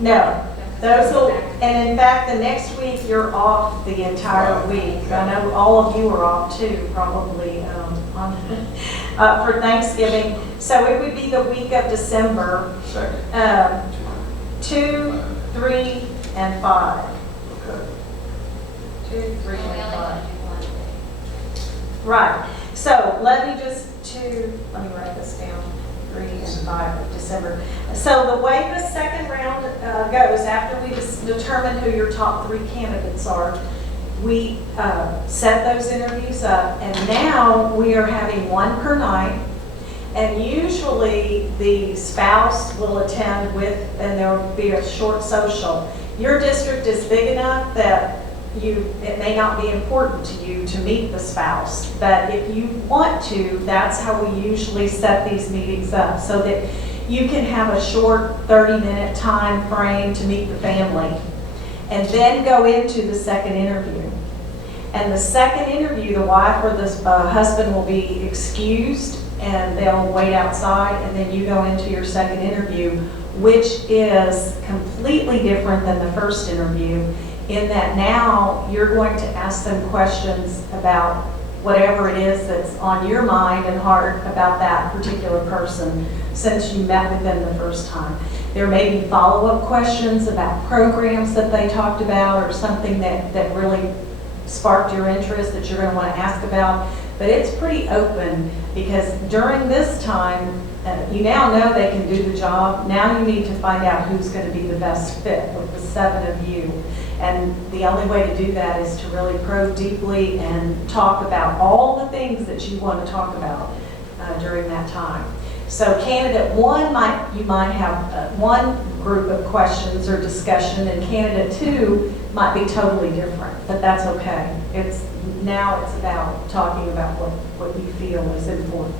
No, those will, and in fact, the next week you're off the entire week. I know all of you are off too, probably, for Thanksgiving. So it would be the week of December 2, 3, and 5. Okay. 2, 3, We only and 5. want to do one day. Right, so let me write this down, 3 and 5 of December. So the way the second round goes, after we determine who your top 3 candidates are, we set those interviews up, and now we are having one per night, and usually the spouse will attend with, and there will be a short social. Your district is big enough that it may not be important to you to meet the spouse, but if you want to, that's how we usually set these meetings up, so that you can have a short 30-minute time frame to meet the family, and then go into the second interview. And the second interview, the wife or the husband will be excused, and they'll wait outside, and then you go into your second interview, which is completely different than the first interview, in that now you're going to ask them questions about whatever it is that's on your mind and heart about that particular person since you met with them the first time. There may be follow-up questions about programs that they talked about or something that really sparked your interest that you're going to want to ask about. But it's pretty open because during this time, you now know they can do the job. Now you need to find out who's going to be the best fit with the 7 of you. And the only way to do that is to really probe deeply and talk about all the things that you want to talk about during that time. So candidate 1, you might have one group of questions or discussion, and candidate 2 might be totally different, but that's okay. Now it's about talking about what you feel is important.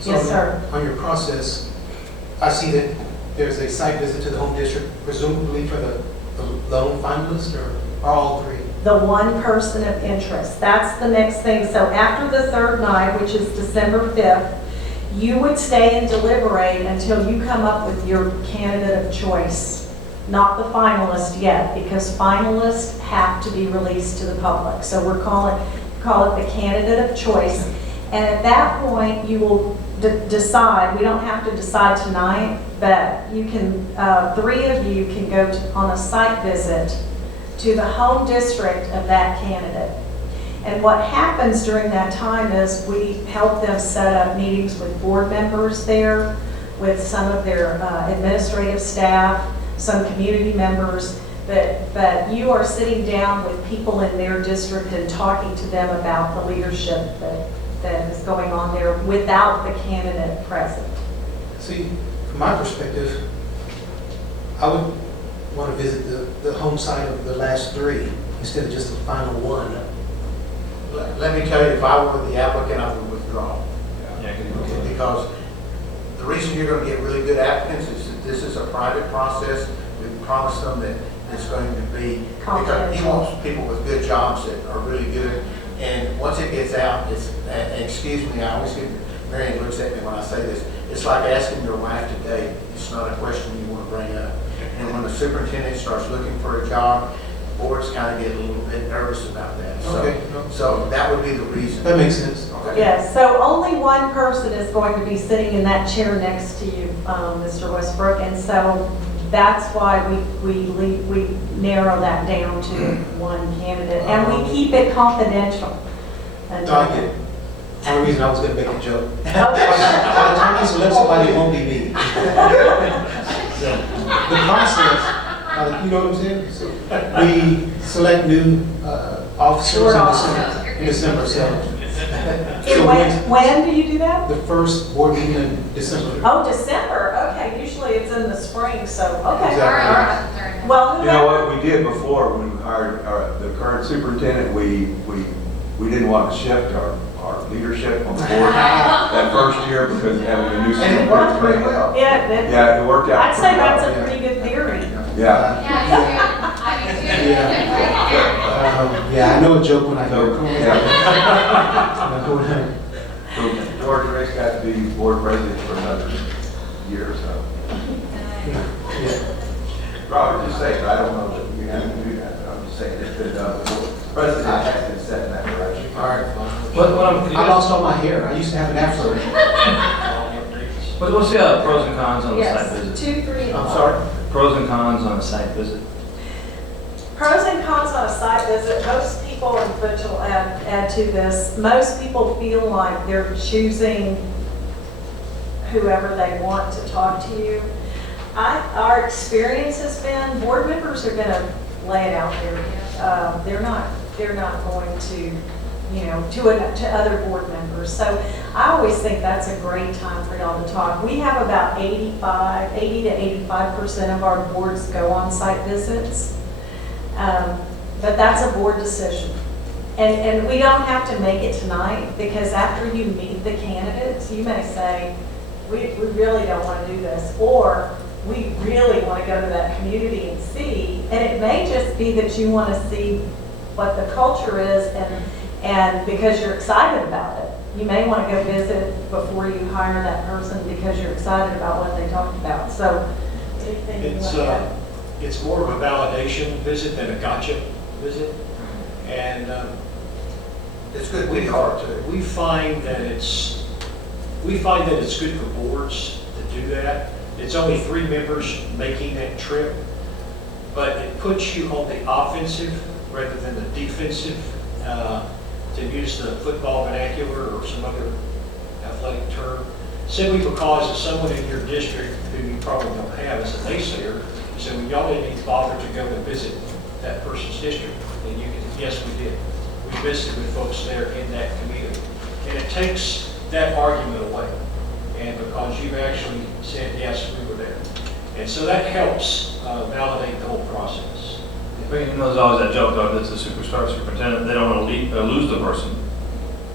So Yes, sir. On your process, I see that there's a site visit to the home district, presumably for the lone finalist, or all 3? The one person of interest. That's the next thing. So after the third night, which is December 5th, you would stay and deliberate until you come up with your candidate of choice. Not the finalist yet, because finalists have to be released to the public. So we're call it the candidate of choice. And at that point, you will decide. We don't have to decide tonight, but you can, 3 of you can go on a site visit to the home district of that candidate. And what happens during that time is we help them set up meetings with board members there, with some of their administrative staff, some community members, but you are sitting down with people in their district and talking to them about the leadership that is going on there without the candidate present. See, from my perspective, I would want to visit the home site of the last 3 instead of just the final 1. Let me tell you, if I were the applicant, I would withdraw. Yeah, Because the reason you're going to get really good applicants is that this is a private process. We promise them that it's going to be, because he wants people with good jobs that are really good. And once it gets out, excuse me, I always get, Marion looks at me when I say this, it's like asking your wife to date. It's not a question you want to bring up. And when the superintendent starts looking for a job, boards kind of get a little bit nervous about that. So that would be the reason. That makes sense. Okay. Yes, so only one person is going to be sitting in that chair next to you, Mr. Westbrook, and so that's why we narrow that down to one candidate, and we keep it confidential. No, I get it. The only reason I was going to make a joke. By the time you select somebody, it won't be me. The process, you know what I'm saying? So we select new officers in December, so So When do you do that? the first board meeting in December. Oh, December, okay, usually it's in the spring, so, okay. Exactly. All right. Well, You know whoever, what we did before, when we hired the current superintendent, we didn't want to shift our leadership on the board that first year because of having a new And it worked pretty superintendent. well. Yeah, it worked out. I'd say pretty well. that's a pretty good theory. Yeah. Yeah, I know a joke when I hear So, it. yeah. Go ahead. So George Rick's got to be board president for another year or so. Yeah. Robert, just say, I don't know that you have to do that, but I'm just saying, it's been done before. President has been set in that direction. All right, fine. What, I lost all my hair. I used to have an afro. what's the pros and cons on the site Yes, visit? 2, 3, and I'm 4. sorry? Pros and cons on a site visit. Pros and cons on a site visit, most people, and Butch will add to this, most people feel like they're choosing whoever they want to talk to you. Our experience has been, board members are going to lay it out there. They're not going to, to other board members. So I always think that's a great time for y'all to talk. We have about 80 to 85% of our boards go on site visits. But that's a board decision. And we don't have to make it tonight, because after you meet the candidates, you may say, we really don't want to do this, or we really want to go to that community and see. And it may just be that you want to see what the culture is, and because you're excited about it. You may want to go visit before you hire that person because you're excited about what they talked about. So anything you want to add? It's more of a validation visit than a gotcha visit. And It's good to be hard too. we find that it's good for boards to do that. It's only 3 members making that trip, but it puts you on the offensive rather than the defensive, to use the football vernacular or some other athletic term, simply because if someone in your district who you probably don't have is a naysayer, so when y'all didn't even bother to go and visit that person's district, and you can, yes, we did. We visited with folks there in that community. And it takes that argument away. And because you've actually said, yes, we were there. And so that helps validate the whole process. But you know, there's always that joke though, that's the superintendent, they don't want to lose the person.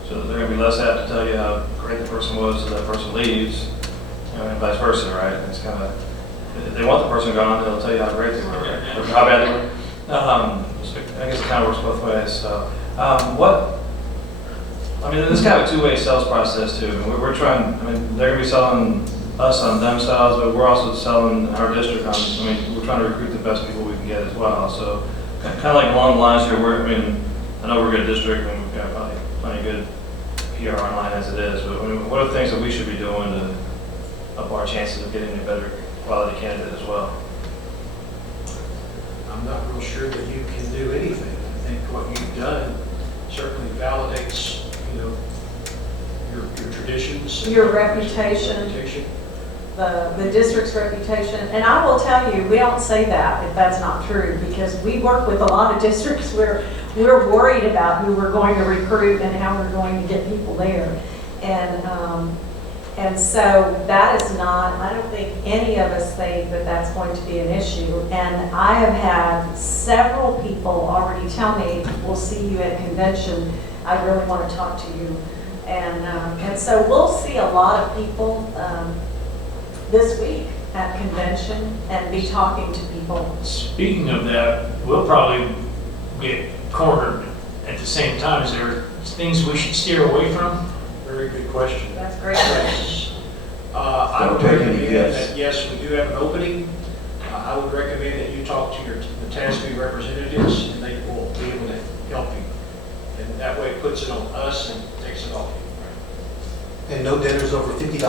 So they're going to be less apt to tell you how great the person was so that person leaves, and vice versa, right? It's kind of, if they want the person gone, they'll tell you how great they were, right? Or how bad they were. So I guess it kind of works both ways. So, this is kind of a two-way sales process too. We're trying, they're going to be selling us on themselves, but we're also selling our district on, we're trying to recruit the best people we can get as well. So kind of like along the lines here, I know we're a good district and we've got probably plenty of good PR online as it is, but what are the things that we should be doing to up our chances of getting a better quality candidate as well? I'm not real sure that you can do anything. I think what you've done certainly validates, your traditions. Your reputation. The district's reputation. And I will tell you, we don't say that if that's not true, because we work with a lot of districts where we're worried about who we're going to recruit and how we're going to get people there. And so that is not, I don't think any of us think that that's going to be an issue. And I have had several people already tell me, we'll see you at convention. I really want to talk to you. And so we'll see a lot of people this week at convention and be talking to people. Speaking of that, we'll probably get cornered at the same time. Is there things we should steer away from? Very good question. That's great. Yes. I would Don't take any recommend gifts. that, yes, we do have an opening. I would recommend that you talk to the TASB representatives, and they will be able to help you. And that way it puts it on us and takes it off you. And no dinners over $50.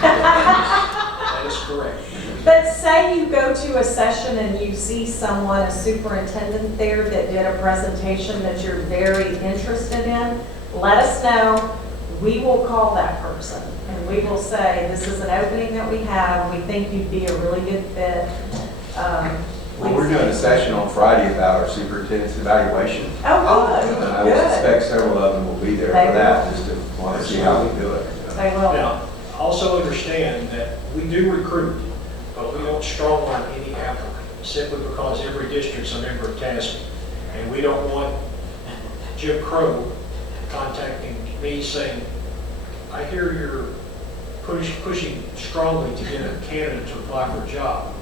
That is correct. But say you go to a session and you see someone, a superintendent there that did a presentation that you're very interested in, let us know. We will call that person and we will say, this is an opening that we have. We think you'd be a really good fit. Well, we're doing a session on Friday about our superintendent's evaluation. Oh, And I good, would good. suspect several of them will be there They for that, will. just to want to see how we do it. They will. Now, also understand that we do recruit, but we don't strong arm any applicant simply because every district's a member of TASB. And we don't want Jim Crow contacting me saying, I hear you're pushing strongly to get a candidate to apply for a job.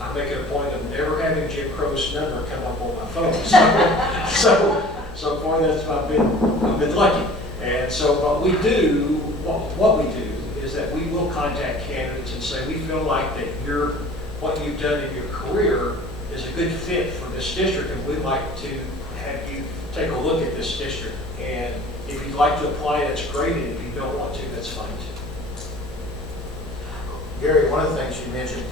I make it a point of never having Jim Crow's number come up on my phone. So far I've been lucky. And so what we do is that we will contact candidates and say, we feel like that what you've done in your career is a good fit for this district, and we'd like to have you take a look at this district. And if you'd like to apply, that's great, and if you don't want to, that's fine too. Gary, one of the things you mentioned,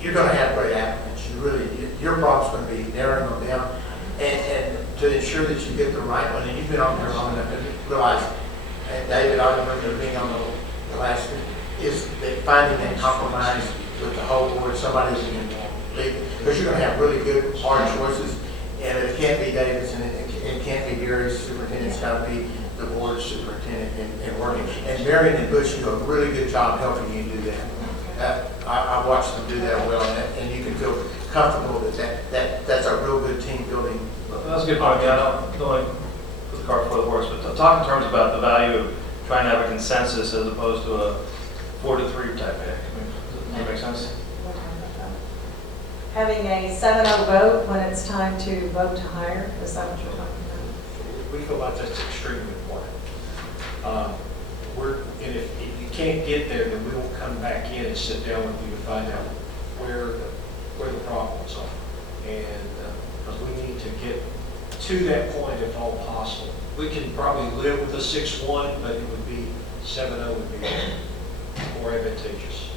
you're going to have great applicants. Your problem's going to be narrowing them down and to ensure that you get the right one. And you've been on here long enough to realize, and David, I remember being on the last one, is that finding that compromise with the whole board, somebody who can lead, because you're going to have really good, hard choices, and it can't be David's, and it can't be Gary's superintendent, it's got to be the board's superintendent and working. And Marion and Bush do a really good job helping you do that. I watched them do that well, and you can feel comfortable that's a real good team building. That's a good point. I don't want to put the cart before the horse, but talk in terms about the value of trying to have a consensus as opposed to a 4-3 type pick. Does that make sense? Having a 7-0 vote when it's time to vote to hire, is that what you're talking about? We feel like that's extremely important. And if you can't get there, then we will come back in and sit down with you to find out where the problems are. And because we need to get to that point if all possible. We can probably live with a 6-1, but it would be 7-0 would be more advantageous.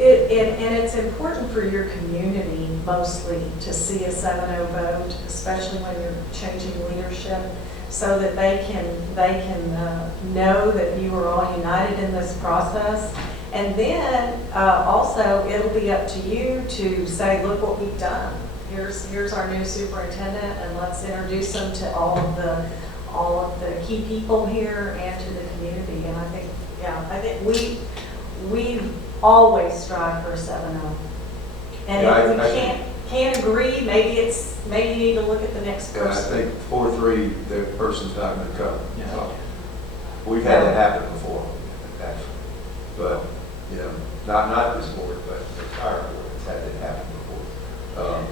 And it's important for your community mostly to see a 7-0 vote, especially when you're changing leadership, so that they can know that you are all united in this process. And then also it'll be up to you to say, look what we've done. Here's our new superintendent, and let's introduce them to all of the key people here and to the community. And I think we always strive for a 7-0. And if we can't agree, maybe you need to look at the next And I person. think 4-3, the person's not going to come. Yeah. We've had that happen before, actually. But, not this board, but the entire board has had it happen before.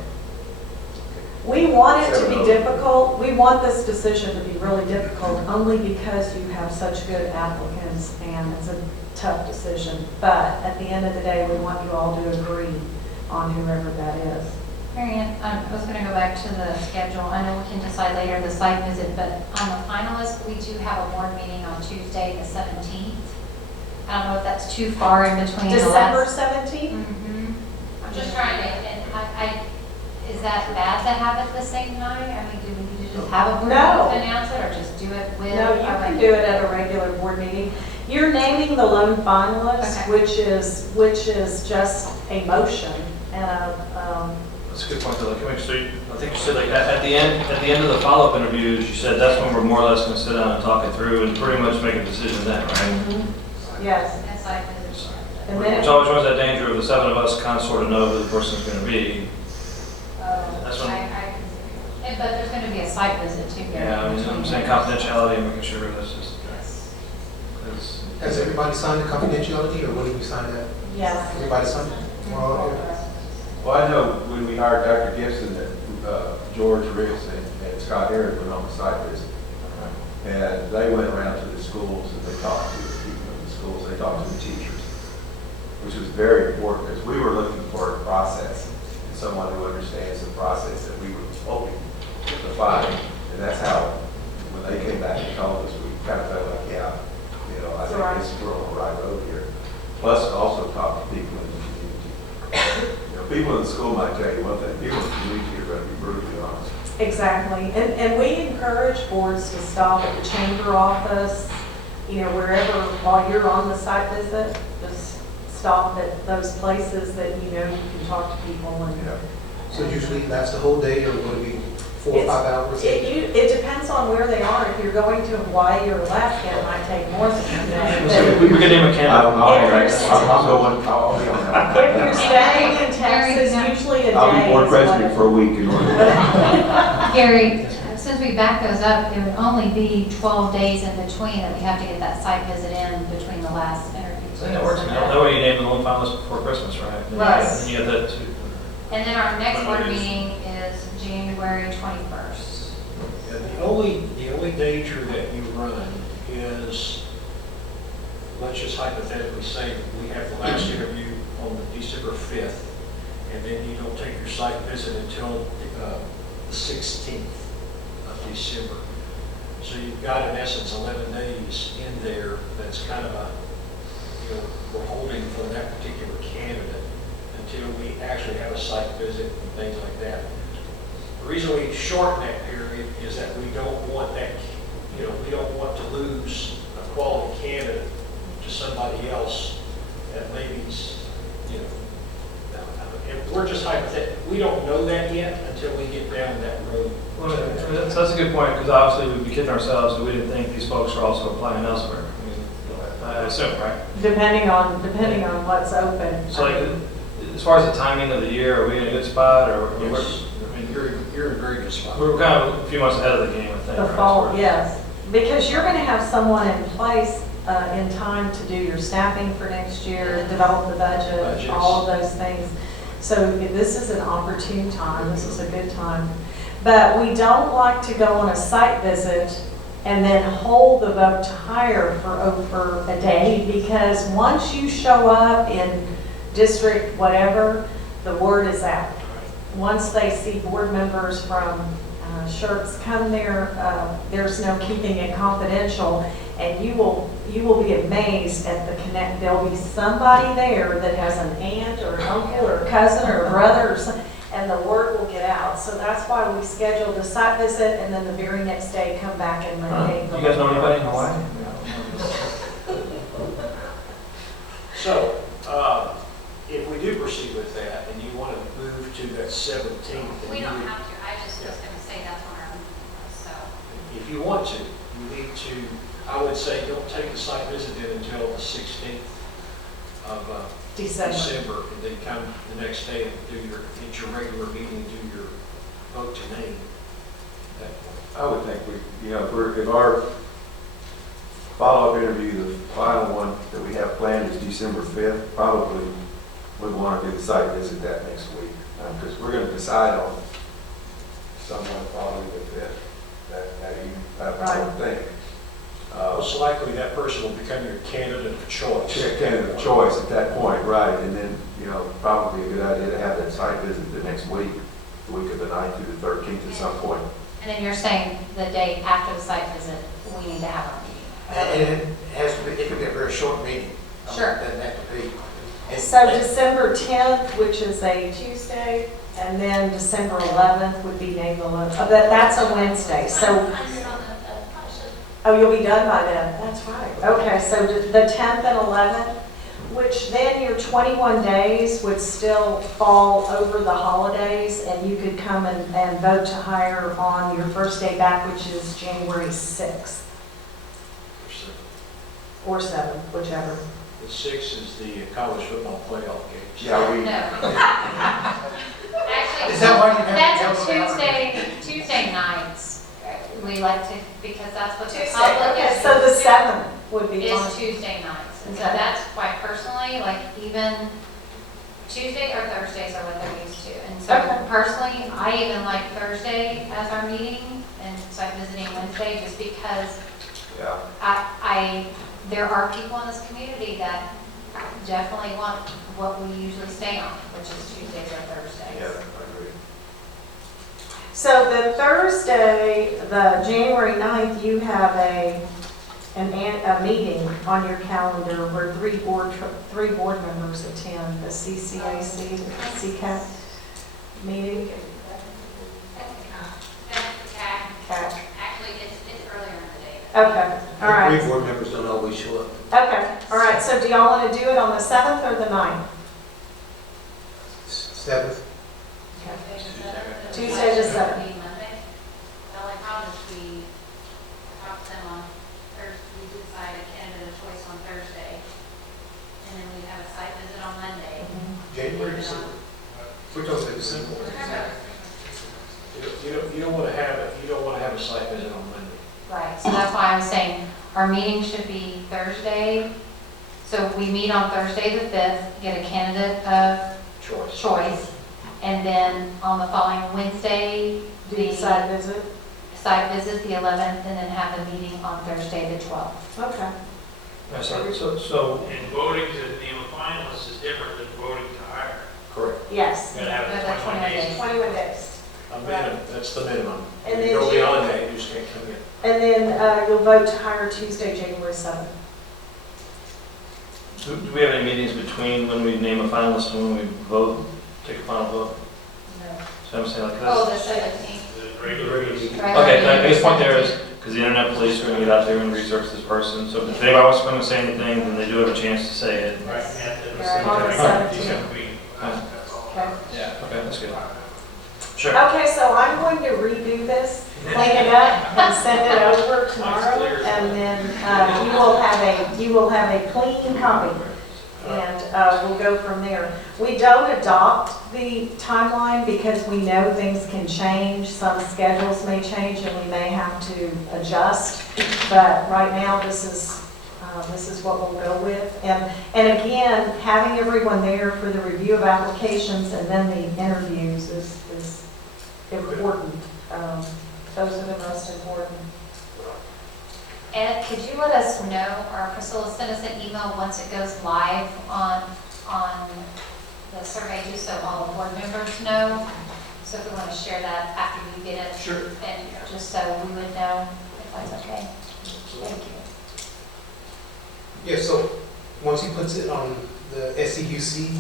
We want it to be 7-0. difficult. We want this decision to be really difficult only because you have such good applicants and it's a tough decision. But at the end of the day, we want you all to agree on whoever that is. Marianne, I was going to go back to the schedule. I know we can decide later the site visit, but on the finalists, we do have a board meeting on Tuesday, the 17th. I don't know if that's too far in between. December 17th? I'm just trying to, and is that bad to have it the same night? I mean, do we need to just have a board meeting No. to announce it, or just do it with? No, you can do it at a regular board meeting. You're naming the lone finalists, Okay. which is just a motion and a, That's a good point, though. I think you said like at the end of the follow-up interviews, you said that's when we're more or less going to sit down and talk it through and pretty much make a decision then, right? yes. And site visit. And then Which always runs that danger of the 7 of us kind of sort of know who the person's going to be. That's when- But there's going to be a site visit too. Yeah, I'm saying confidentiality and making sure that's just. Yes. Because Has everybody signed the confidentiality, or what did we sign that? Yes. Everybody signed it? We're all good? Well, I know when we hired Dr. Gibson, that George Riggs and Scott Harris went on the site visit. And they went around to the schools and they talked to the people in the schools, they talked to the teachers, which was very important because we were looking for a process and someone who understands the process that we were hoping to find. And that's how, when they came back and told us, we kind of felt like, yeah, I think we're on the right road here. Plus, also talk to people in the community. People in the school might tell you one thing, people in the community are going to be brutally honest. Exactly. And we encourage boards to stop at the chamber office, wherever, while you're on the site visit, just stop at those places that you know you can talk to people and. Yeah. So usually that's the whole day, or would it be 4 or 5 hours? It depends on where they are. If you're going to Hawaii or Alaska, it might take more than a day. So we could name a candidate. I'm going, I'll be on that. If you're staying in Texas, usually a day. I'll be board is president for a week in order. Gary, since we back those up, it would only be 12 days in between that we have to get that site visit in between the last interviews. I think that works. That way you name the one finalist before Christmas, right? Right. And then you have that too. And then our next board meeting is January 21st. And the only danger that you run is, let's just hypothetically say that we have the last interview on December 5th, and then you don't take your site visit until the 16th of December. So you've got, in essence, 11 days in there that's kind of a, we're holding for that particular candidate until we actually have a site visit and things like that. The reason we shorten that period is that we don't want that, we don't want to lose a quality candidate to somebody else that maybe's, and we're just hypothetical. We don't know that yet until we get down that road. Well, that's a good point, because obviously we'd be kidding ourselves if we didn't think these folks are also applying elsewhere. I mean, I assume, right? Depending on what's open. So like, as far as the timing of the year, are we in a good spot, or? Yes. I mean, you're in a very good spot. We're kind of a few months ahead of the game, I think. The right? fall, yes. Because you're going to have someone in place in time to do your staffing for next year, develop the budget, Budgets. all of those things. So this is an opportune time. This is a good time. But we don't like to go on a site visit and then hold the vote to hire for over a day, because once you show up in district whatever, the word is out. Once they see board members from Schertz come there, there's no keeping it confidential, and you will be amazed at the connect. There'll be somebody there that has an aunt or an uncle or a cousin or a brother or something, and the word will get out. So that's why we scheduled the site visit, and then the very next day come back and locate. You guys know anybody in Hawaii? So, if we do proceed with that, and you want to move to that 17th, then We you don't would- have to, I just was gonna say that's on our, so. if you want to, you need to, I would say, don't take the site visit in until the 16th of December, and then come the next day and do at your regular meeting, do your vote to name at that point. I would think if our follow-up interview, the final one that we have planned is December 5th, probably we'd want to do the site visit that next week, because we're going to decide on someone probably with that evening, I would think. Most likely, that person will become your candidate of choice. Candidate of choice at that point, right, and then, probably a good idea to have that site visit the next week, the week of the 9th through the 13th at some point. And then you're saying the day after the site visit, we need to have our meeting. And it has to be, it could be a very short meeting. Sure. It doesn't have to be. So December 10th, which is a Tuesday, and then December 11th would be May the 11th. That's a Wednesday. So, oh, you'll be done by then. That's right. Okay, so the 10th and 11th, which then your 21 days would still fall over the holidays, and you could come and vote to hire on your first day back, which is January 6th or 7th, whichever. The 6th is the college football playoff games. Yeah, No. Actually, Is that why you have to that's go a Tuesday nights. We like to, because that's what the Tuesday. public Okay, is. so the 7th would be Is fine. Tuesday nights. And so Okay. that's why personally, like even Tuesday or Thursdays are what they're used to. And so Okay. personally, I even like Thursday as our meeting and site visiting Wednesday, just because Yeah. there are people in this community that definitely want what we usually stay on, which is Tuesdays or Thursdays. Yeah, I agree. So the Thursday, the January 9th, you have a meeting on your calendar where three board members attend the CCAC, CCAC meeting. That's the CAC. CAC. Actually, it's earlier in the day Okay, all right. Three board members don't always show up. Okay, all right, so do y'all want to do it on the 7th or the 9th? 7th. Tuesday the 7th. Monday. The only problem is we talked to them on Thursday, we decide a candidate choice on Thursday. And then we have a site visit on Monday. January, December. We're talking about December. You don't want to have a site visit on Monday. Right, so that's why I was saying, our meeting should be Thursday. So we meet on Thursday the 5th, get a candidate of choice. And then on the following Wednesday, Do the site visit? site visit, the 11th, and then have the meeting on Thursday, the 12th. Okay. Yeah, so, And voting to name a finalist is different than voting to hire. Correct. Yes, You gotta have But it that's 21 days. 21 days. A minimum, that's the minimum. And If then you go Jan- beyond that, you just can't come in. And then you'll vote to hire Tuesday, January 7th. do we have any meetings between when we name a finalist and when we vote, take a final vote? No. So I'm saying like Oh, this. the 17th. The regular meeting. Okay, the biggest point there is, because the internet police are going to get out there and research this person, so if anybody wants to come and say anything, then they do have a chance to say it. Right, and then Right. On the the 17th. meeting. Okay. Yeah, okay, that's good. Sure. Okay, so I'm going to redo this, clean it up, and send it over tomorrow, and then you will have a clean copy, and we'll go from there. We don't adopt the timeline because we know things can change, some schedules may change, and we may have to adjust, but right now, this is what we'll go with. And again, having everyone there for the review of applications and then the interviews is important. Those are the most important. Ed, could you let us know, or Priscilla, send us an email once it goes live on the survey, just so all the board members know? So if we want to share that after you get it. Sure. And just so we would know if that's okay. Thank you. Yeah, so once he puts it on the SCUC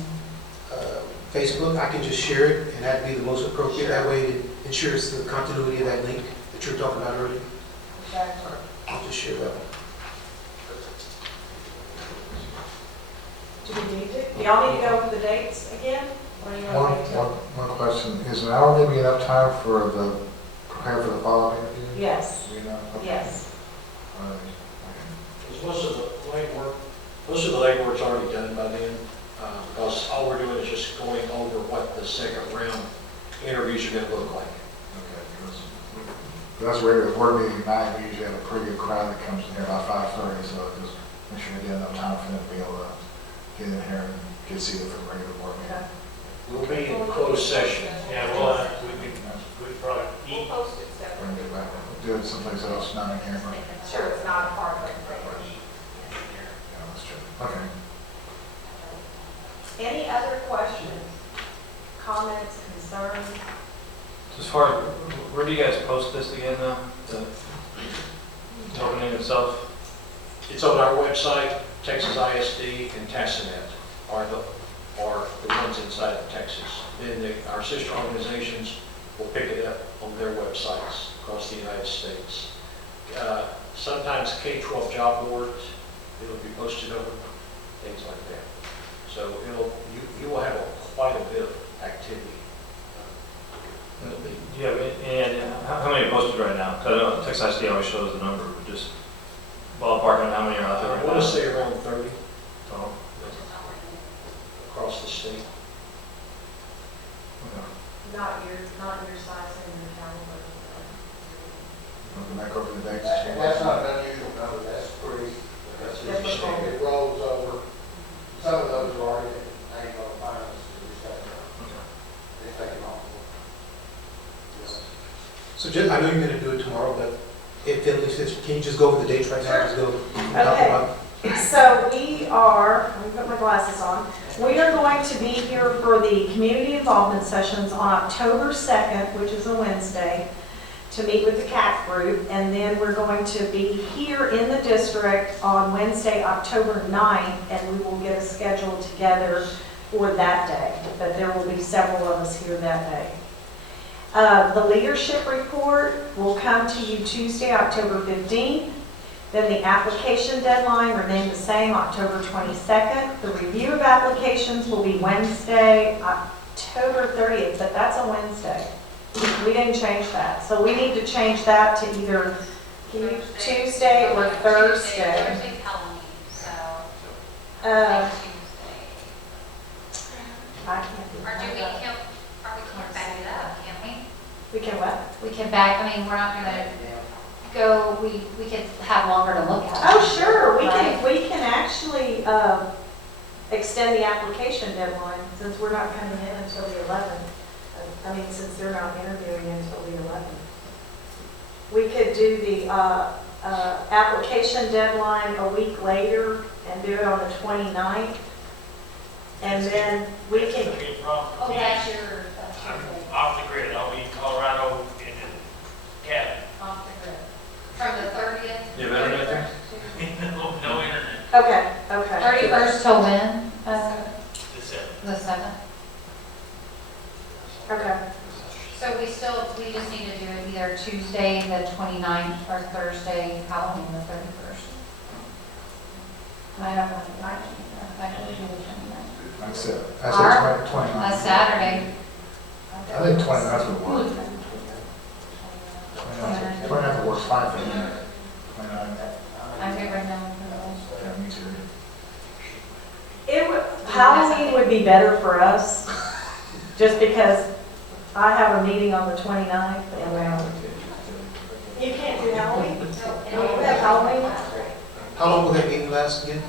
Facebook, I can just share it, and that'd be the most appropriate. That way it ensures the continuity of that link that you were talking about earlier. Okay. I'll just share that one. Do we need to? Do y'all need to go over the dates again? Or you want me to? One question, is an hour maybe enough time for prepare for the following interview? Yes, Do you know? Okay. yes. All right. Because most of the legwork's already done by then, because all we're doing is just going over what the second round interviews are gonna look like. Okay, that's a regular board meeting night, we usually have a pretty good crowd that comes in here by 5:30, so just make sure we get enough time for them to be able to get in here and get seated for the regular board meeting. We'll be in closed session. Yeah, well, we probably We'll eat. post it We're separately. gonna get back, do it someplace else, not in here. Sure, it's not a part of it. Yeah, that's true. Okay. Any other questions, comments, concerns? As far as, where do you guys post this again now? The opening itself? It's on our website, Texas ISD and Tassonet are the ones inside of Texas. Then our sister organizations will pick it up on their websites across the United States. Sometimes K-12 job boards, it'll be posted over, things like that. So you will have quite a bit of activity. Do you have any idea, how many are posted right now? Because I know Texas ISD always shows the number, but just ballpark on how many are out there I right want now? to say around 30 Oh, across the state. okay. Not your size and your caliber. Want to go back over the dates? That's not an unusual number, that's pretty, Difficult. it rolls over. Some of those are already named on finalists, so we just have to, they take them off. So I know you're going to do it tomorrow, but if can you just go over the dates right now? Sure. Just go. Okay. So we are, let me put my glasses on. We are going to be here for the community involvement sessions on October 2nd, which is a Wednesday, to meet with the CAC group. And then we're going to be here in the district on Wednesday, October 9th, and we will get a schedule together for that day. But there will be several of us here that day. The leadership report will come to you Tuesday, October 15th. Then the application deadline remained the same, October 22nd. The review of applications will be Wednesday, October 30th, but that's a Wednesday. We didn't change that. So we need to change that to either Tuesday or Thursday. Thursday's Halloween, so Uh, Tuesday. I can't do Or do we, that. can't, or we can't back it up, can't we? We can what? We can back, I mean, we're not gonna go, we could have longer to look at. Oh, sure, Right. we can actually extend the application deadline since we're not coming in until the 11th. I mean, since they're not interviewing until the 11th. We could do the application deadline a week later and do it on the 29th. And then we It's can, gonna be a problem Oh, for me. that's your I'm thing. off the grid. I'll be in Colorado in Canada. Off the grid. From the 30th? You have internet there? No internet. okay, okay. 31st till when? December. The 7th? Okay. So we just need to do it either Tuesday, the 29th, or Thursday, Halloween, the 31st. I don't know, the 19th, I can do the 29th. That's it. I Or said 29. a Saturday. I think 29 would work. 29 works fine for me. 29. I'm good right now. Yeah, me too. Halloween would be better for us, just because I have a meeting on the 29th and you can't do Halloween? You have Halloween? How long will that meeting last again?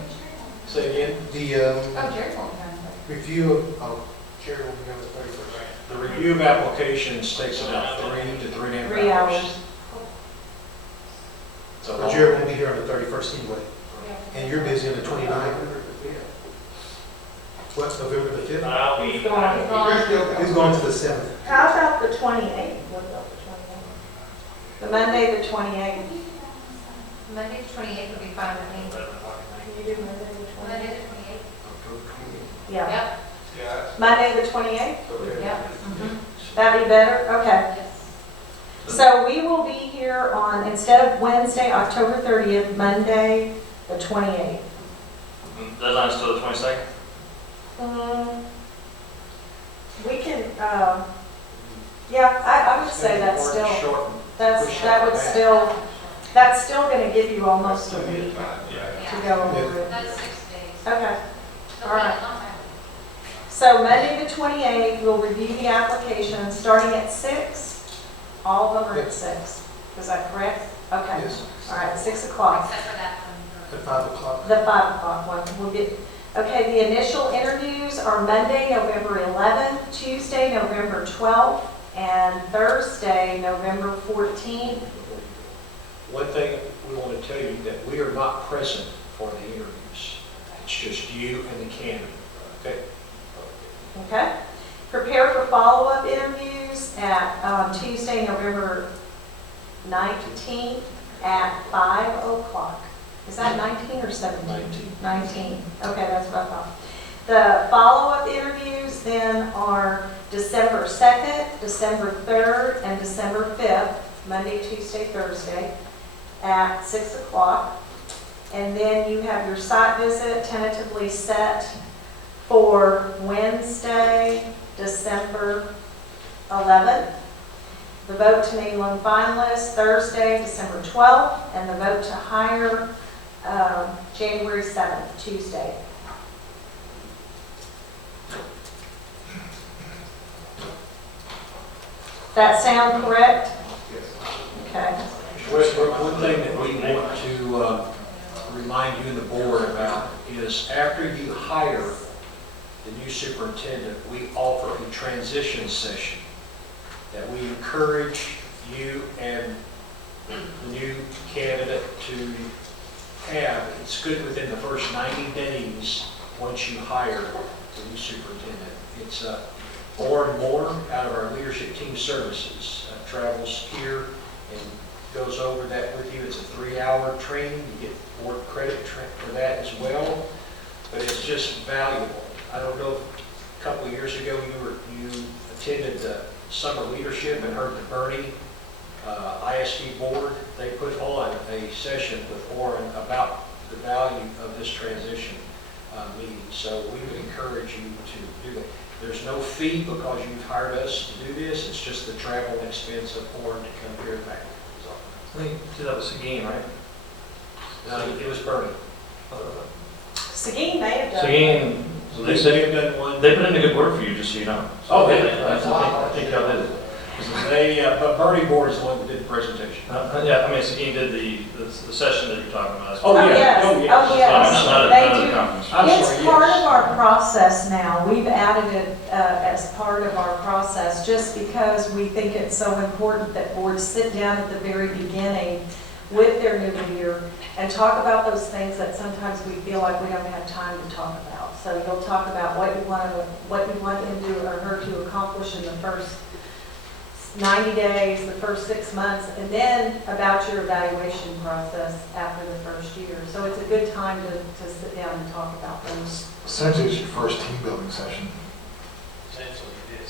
Say again? The Oh, Jerry won't come. review of, Jerry will be here on the 31st. The review of applications takes about 3 to 3.5 hours. 3 hours. So But Jerry won't be here on the 31st anyway. And you're busy on the 29th. What, November the 5th? I'll be. He's gone. He's going to the 7th. How about the 28th? What about the 28th? The Monday, the 28th. Monday, the 28th would be fine with me. Can you do Monday, the Monday, 28th? the 28th? Yeah. Yep, Monday, the 28th? yep. That'd be better? Okay. Yes. So we will be here on, instead of Wednesday, October 30th, Monday, the 28th. Deadline's still the 22nd? We can, yeah, I would say that's still, that's still gonna give you almost a week to go over it. That's 6 days. Okay, So All right. we don't have- so Monday the 28th, we'll review the applications starting at 6. All of them are at 6. Is that correct? Okay, Yes, all right, 6 o'clock. Except for that one. at 5 o'clock. The 5 o'clock one, we'll get, okay, the initial interviews are Monday, November 11th, Tuesday, November 12th, and Thursday, November 14th. One thing we want to tell you, that we are not present for the interviews. It's just you and the candidate, okay? Okay? Prepare for follow-up interviews at Tuesday, November 19th at 5 o'clock. Is that 19 or 17? 19. Okay, that's what I thought. The follow-up interviews then are December 2nd, December 3rd, and December 5th, Monday, Tuesday, Thursday, at 6 o'clock. And then you have your site visit tentatively set for Wednesday, December 11th. The vote to name one finalist, Thursday, December 12th, and the vote to hire January 7th, Tuesday. That sound correct? Okay. Westbrook, one thing that we want to remind you and the board about is after you hire the new superintendent, we offer a transition session that we encourage you and the new candidate to have. It's good within the first 90 days once you hire the new superintendent. It's more and more out of our leadership team services travels here and goes over that with you. It's a 3-hour training. You get board credit for that as well, but it's just valuable. I don't know if a couple of years ago you attended the summer leadership and heard the Bernie ISD board, they put on a session with Orrin about the value of this transition meeting. So we would encourage you to do that. There's no fee because you've hired us to do this. It's just the travel and expense of Orrin to come here and back. I think you did that with Seguin, right? It was Bernie. Seguin may have done. Seguin, So they they said, have done one. they put in a good word for you, just so you know. Oh, did they? I think y'all did it. But Bernie board is the one that did the presentation. Yeah, I mean, Seguin did the session that you're talking about. Oh, yeah. yes. Oh, yes. Oh, yes. Not They a do. conference. I'm It's sorry, part yes. of our process now. We've added it as part of our process just because we think it's so important that boards sit down at the very beginning with their new year and talk about those things that sometimes we feel like we don't have time to talk about. So you'll talk about what you want him to or her to accomplish in the first 90 days, the first 6 months, and then about your evaluation process after the first year. So it's a good time to sit down and talk about those. Essentially, it's your first team building session. Essentially, it is.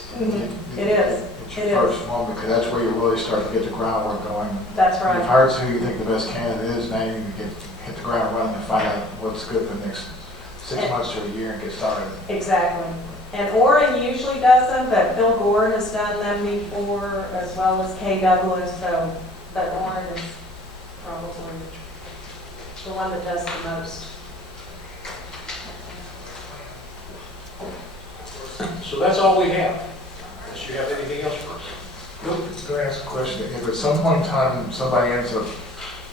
It is. It's It your is. first one because that's where you really start to get the groundwork going. That's You've right. hired who you think the best candidate is, now you can hit the ground running and find out what's good for the next 6 months to a year and get started. Exactly. And Orrin usually does them, but Bill Gordon has done them before, as well as Kay Douglas, so, but Orrin is probably the one that does the most. So that's all we have. Unless you have anything else for us. Nope. Can I ask a question? If at some point in time somebody ends up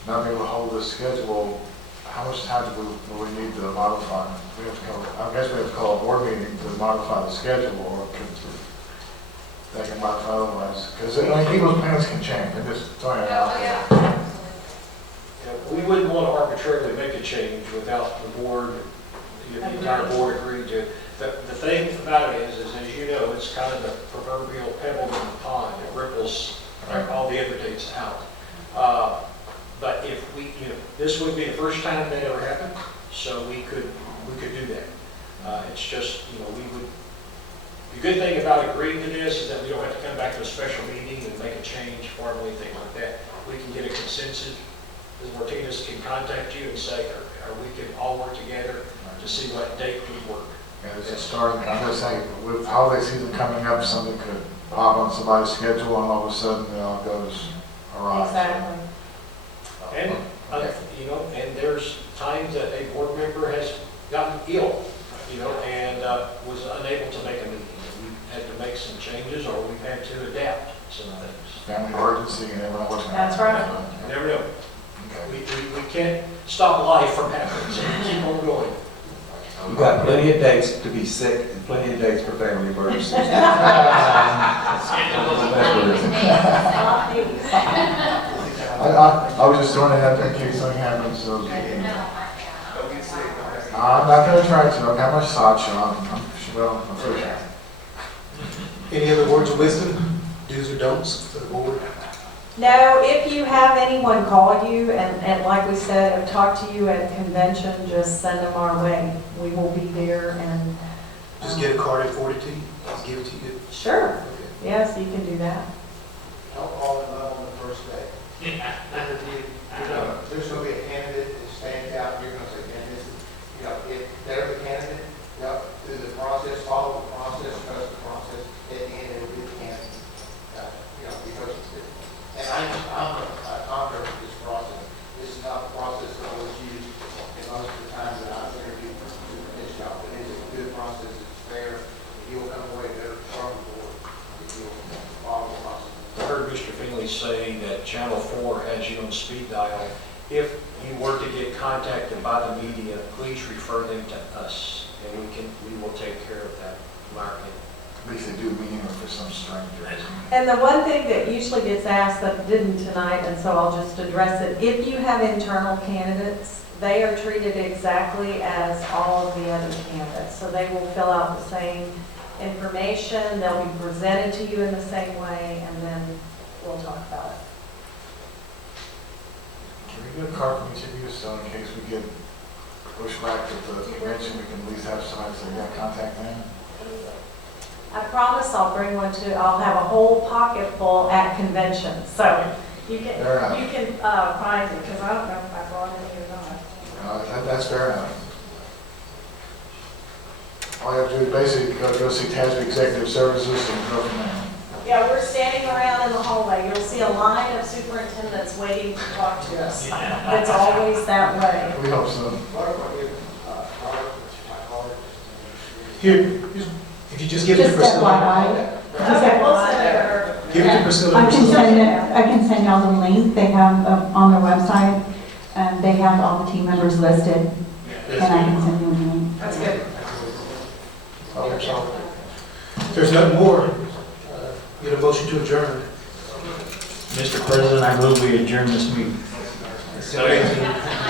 not being able to hold the schedule, how much time will we need to modify? We have to call, I guess we have to call a board meeting to modify the schedule, or they can modify otherwise. Because people's plans can change. I'm just throwing it out there. Absolutely. We wouldn't want to arbitrarily make a change without the board, the entire board agreeing to it. The thing about it is, as you know, it's kind of the proverbial pebble in the pond. It ripples all the other dates out. But if we, this would be the first time that ever happened, so we could do that. It's just, we would, the good thing about agreeing to this is that we don't have to come back to a special meeting and make a change formally, things like that. We can get a consensus. Ms. Martinez can contact you and say, or we can all work together to see what date would work. And it's a starting, I'm just saying, with holiday season coming up, something could pop on somebody's schedule and all of a sudden it all goes awry. Exactly. And, and there's times that a board member has gotten ill, and was unable to make a meeting. And we've had to make some changes, or we've had to adapt some things. Family emergency, you never know what's going to That's happen. right. You never know. Okay. We can't stop life from happening, so we keep on going. We've got plenty of dates to be sick and plenty of dates for family emergencies. I was just throwing it out there in case something happens, so. I'm not gonna try to, I got my sideshow, I'm pretty sure. Any other words of wisdom, do's or don'ts for the board? No, if you have anyone call you, and like we said, talk to you at convention, just send them our way. We will be there and. Just get a card and forward it to you, just give it to you. Sure, Okay. yes, you can do that. Don't fall in love on the first day. There's going to be a candidate that stands out, you're going to say, man, this is, if they're the candidate, through the process, follow the process, trust the process, at the end, it'll be the candidate. Because, and I'm a convert to this process. This is not the process that I was used in most of the times that I've interviewed for this job. It is a good process, it's fair, you'll come away better from the board if you'll follow the process. I heard Mr. Finley say that Channel 4 has you on speed dial. If you were to get contacted by the media, please refer them to us, and we will take care of that. At least they do meeting for some stranger. And the one thing that usually gets asked that didn't tonight, and so I'll just address it, if you have internal candidates, they are treated exactly as all of the other candidates. So they will fill out the same information, they'll be presented to you in the same way, and then we'll talk about it. Can we get a card from each of you, so in case we get pushback at the convention, we can at least have somebody say, yeah, contact them? I promise I'll bring one to, I'll have a whole pocket full at convention. So You Fair enough. can find it, because I don't know if I brought any or not. That's fair enough. All you have to do is basically go see TASB Executive Services and go from there. Yeah, we're standing around in the hallway. You'll see a line of superintendents waiting to talk to us. It's always that way. We hope so. Here, if you just give it to Just Priscilla. FYI. Just Okay, we'll send it to FYI. her. Give it to Priscilla. I can Priscilla. I can send y'all the link they have on their website. They have all the team members listed, and I can send you a link. That's good. Okay, so if there's nothing more, get a motion to adjourn. Mr. President, I move we adjourn this meeting. Second.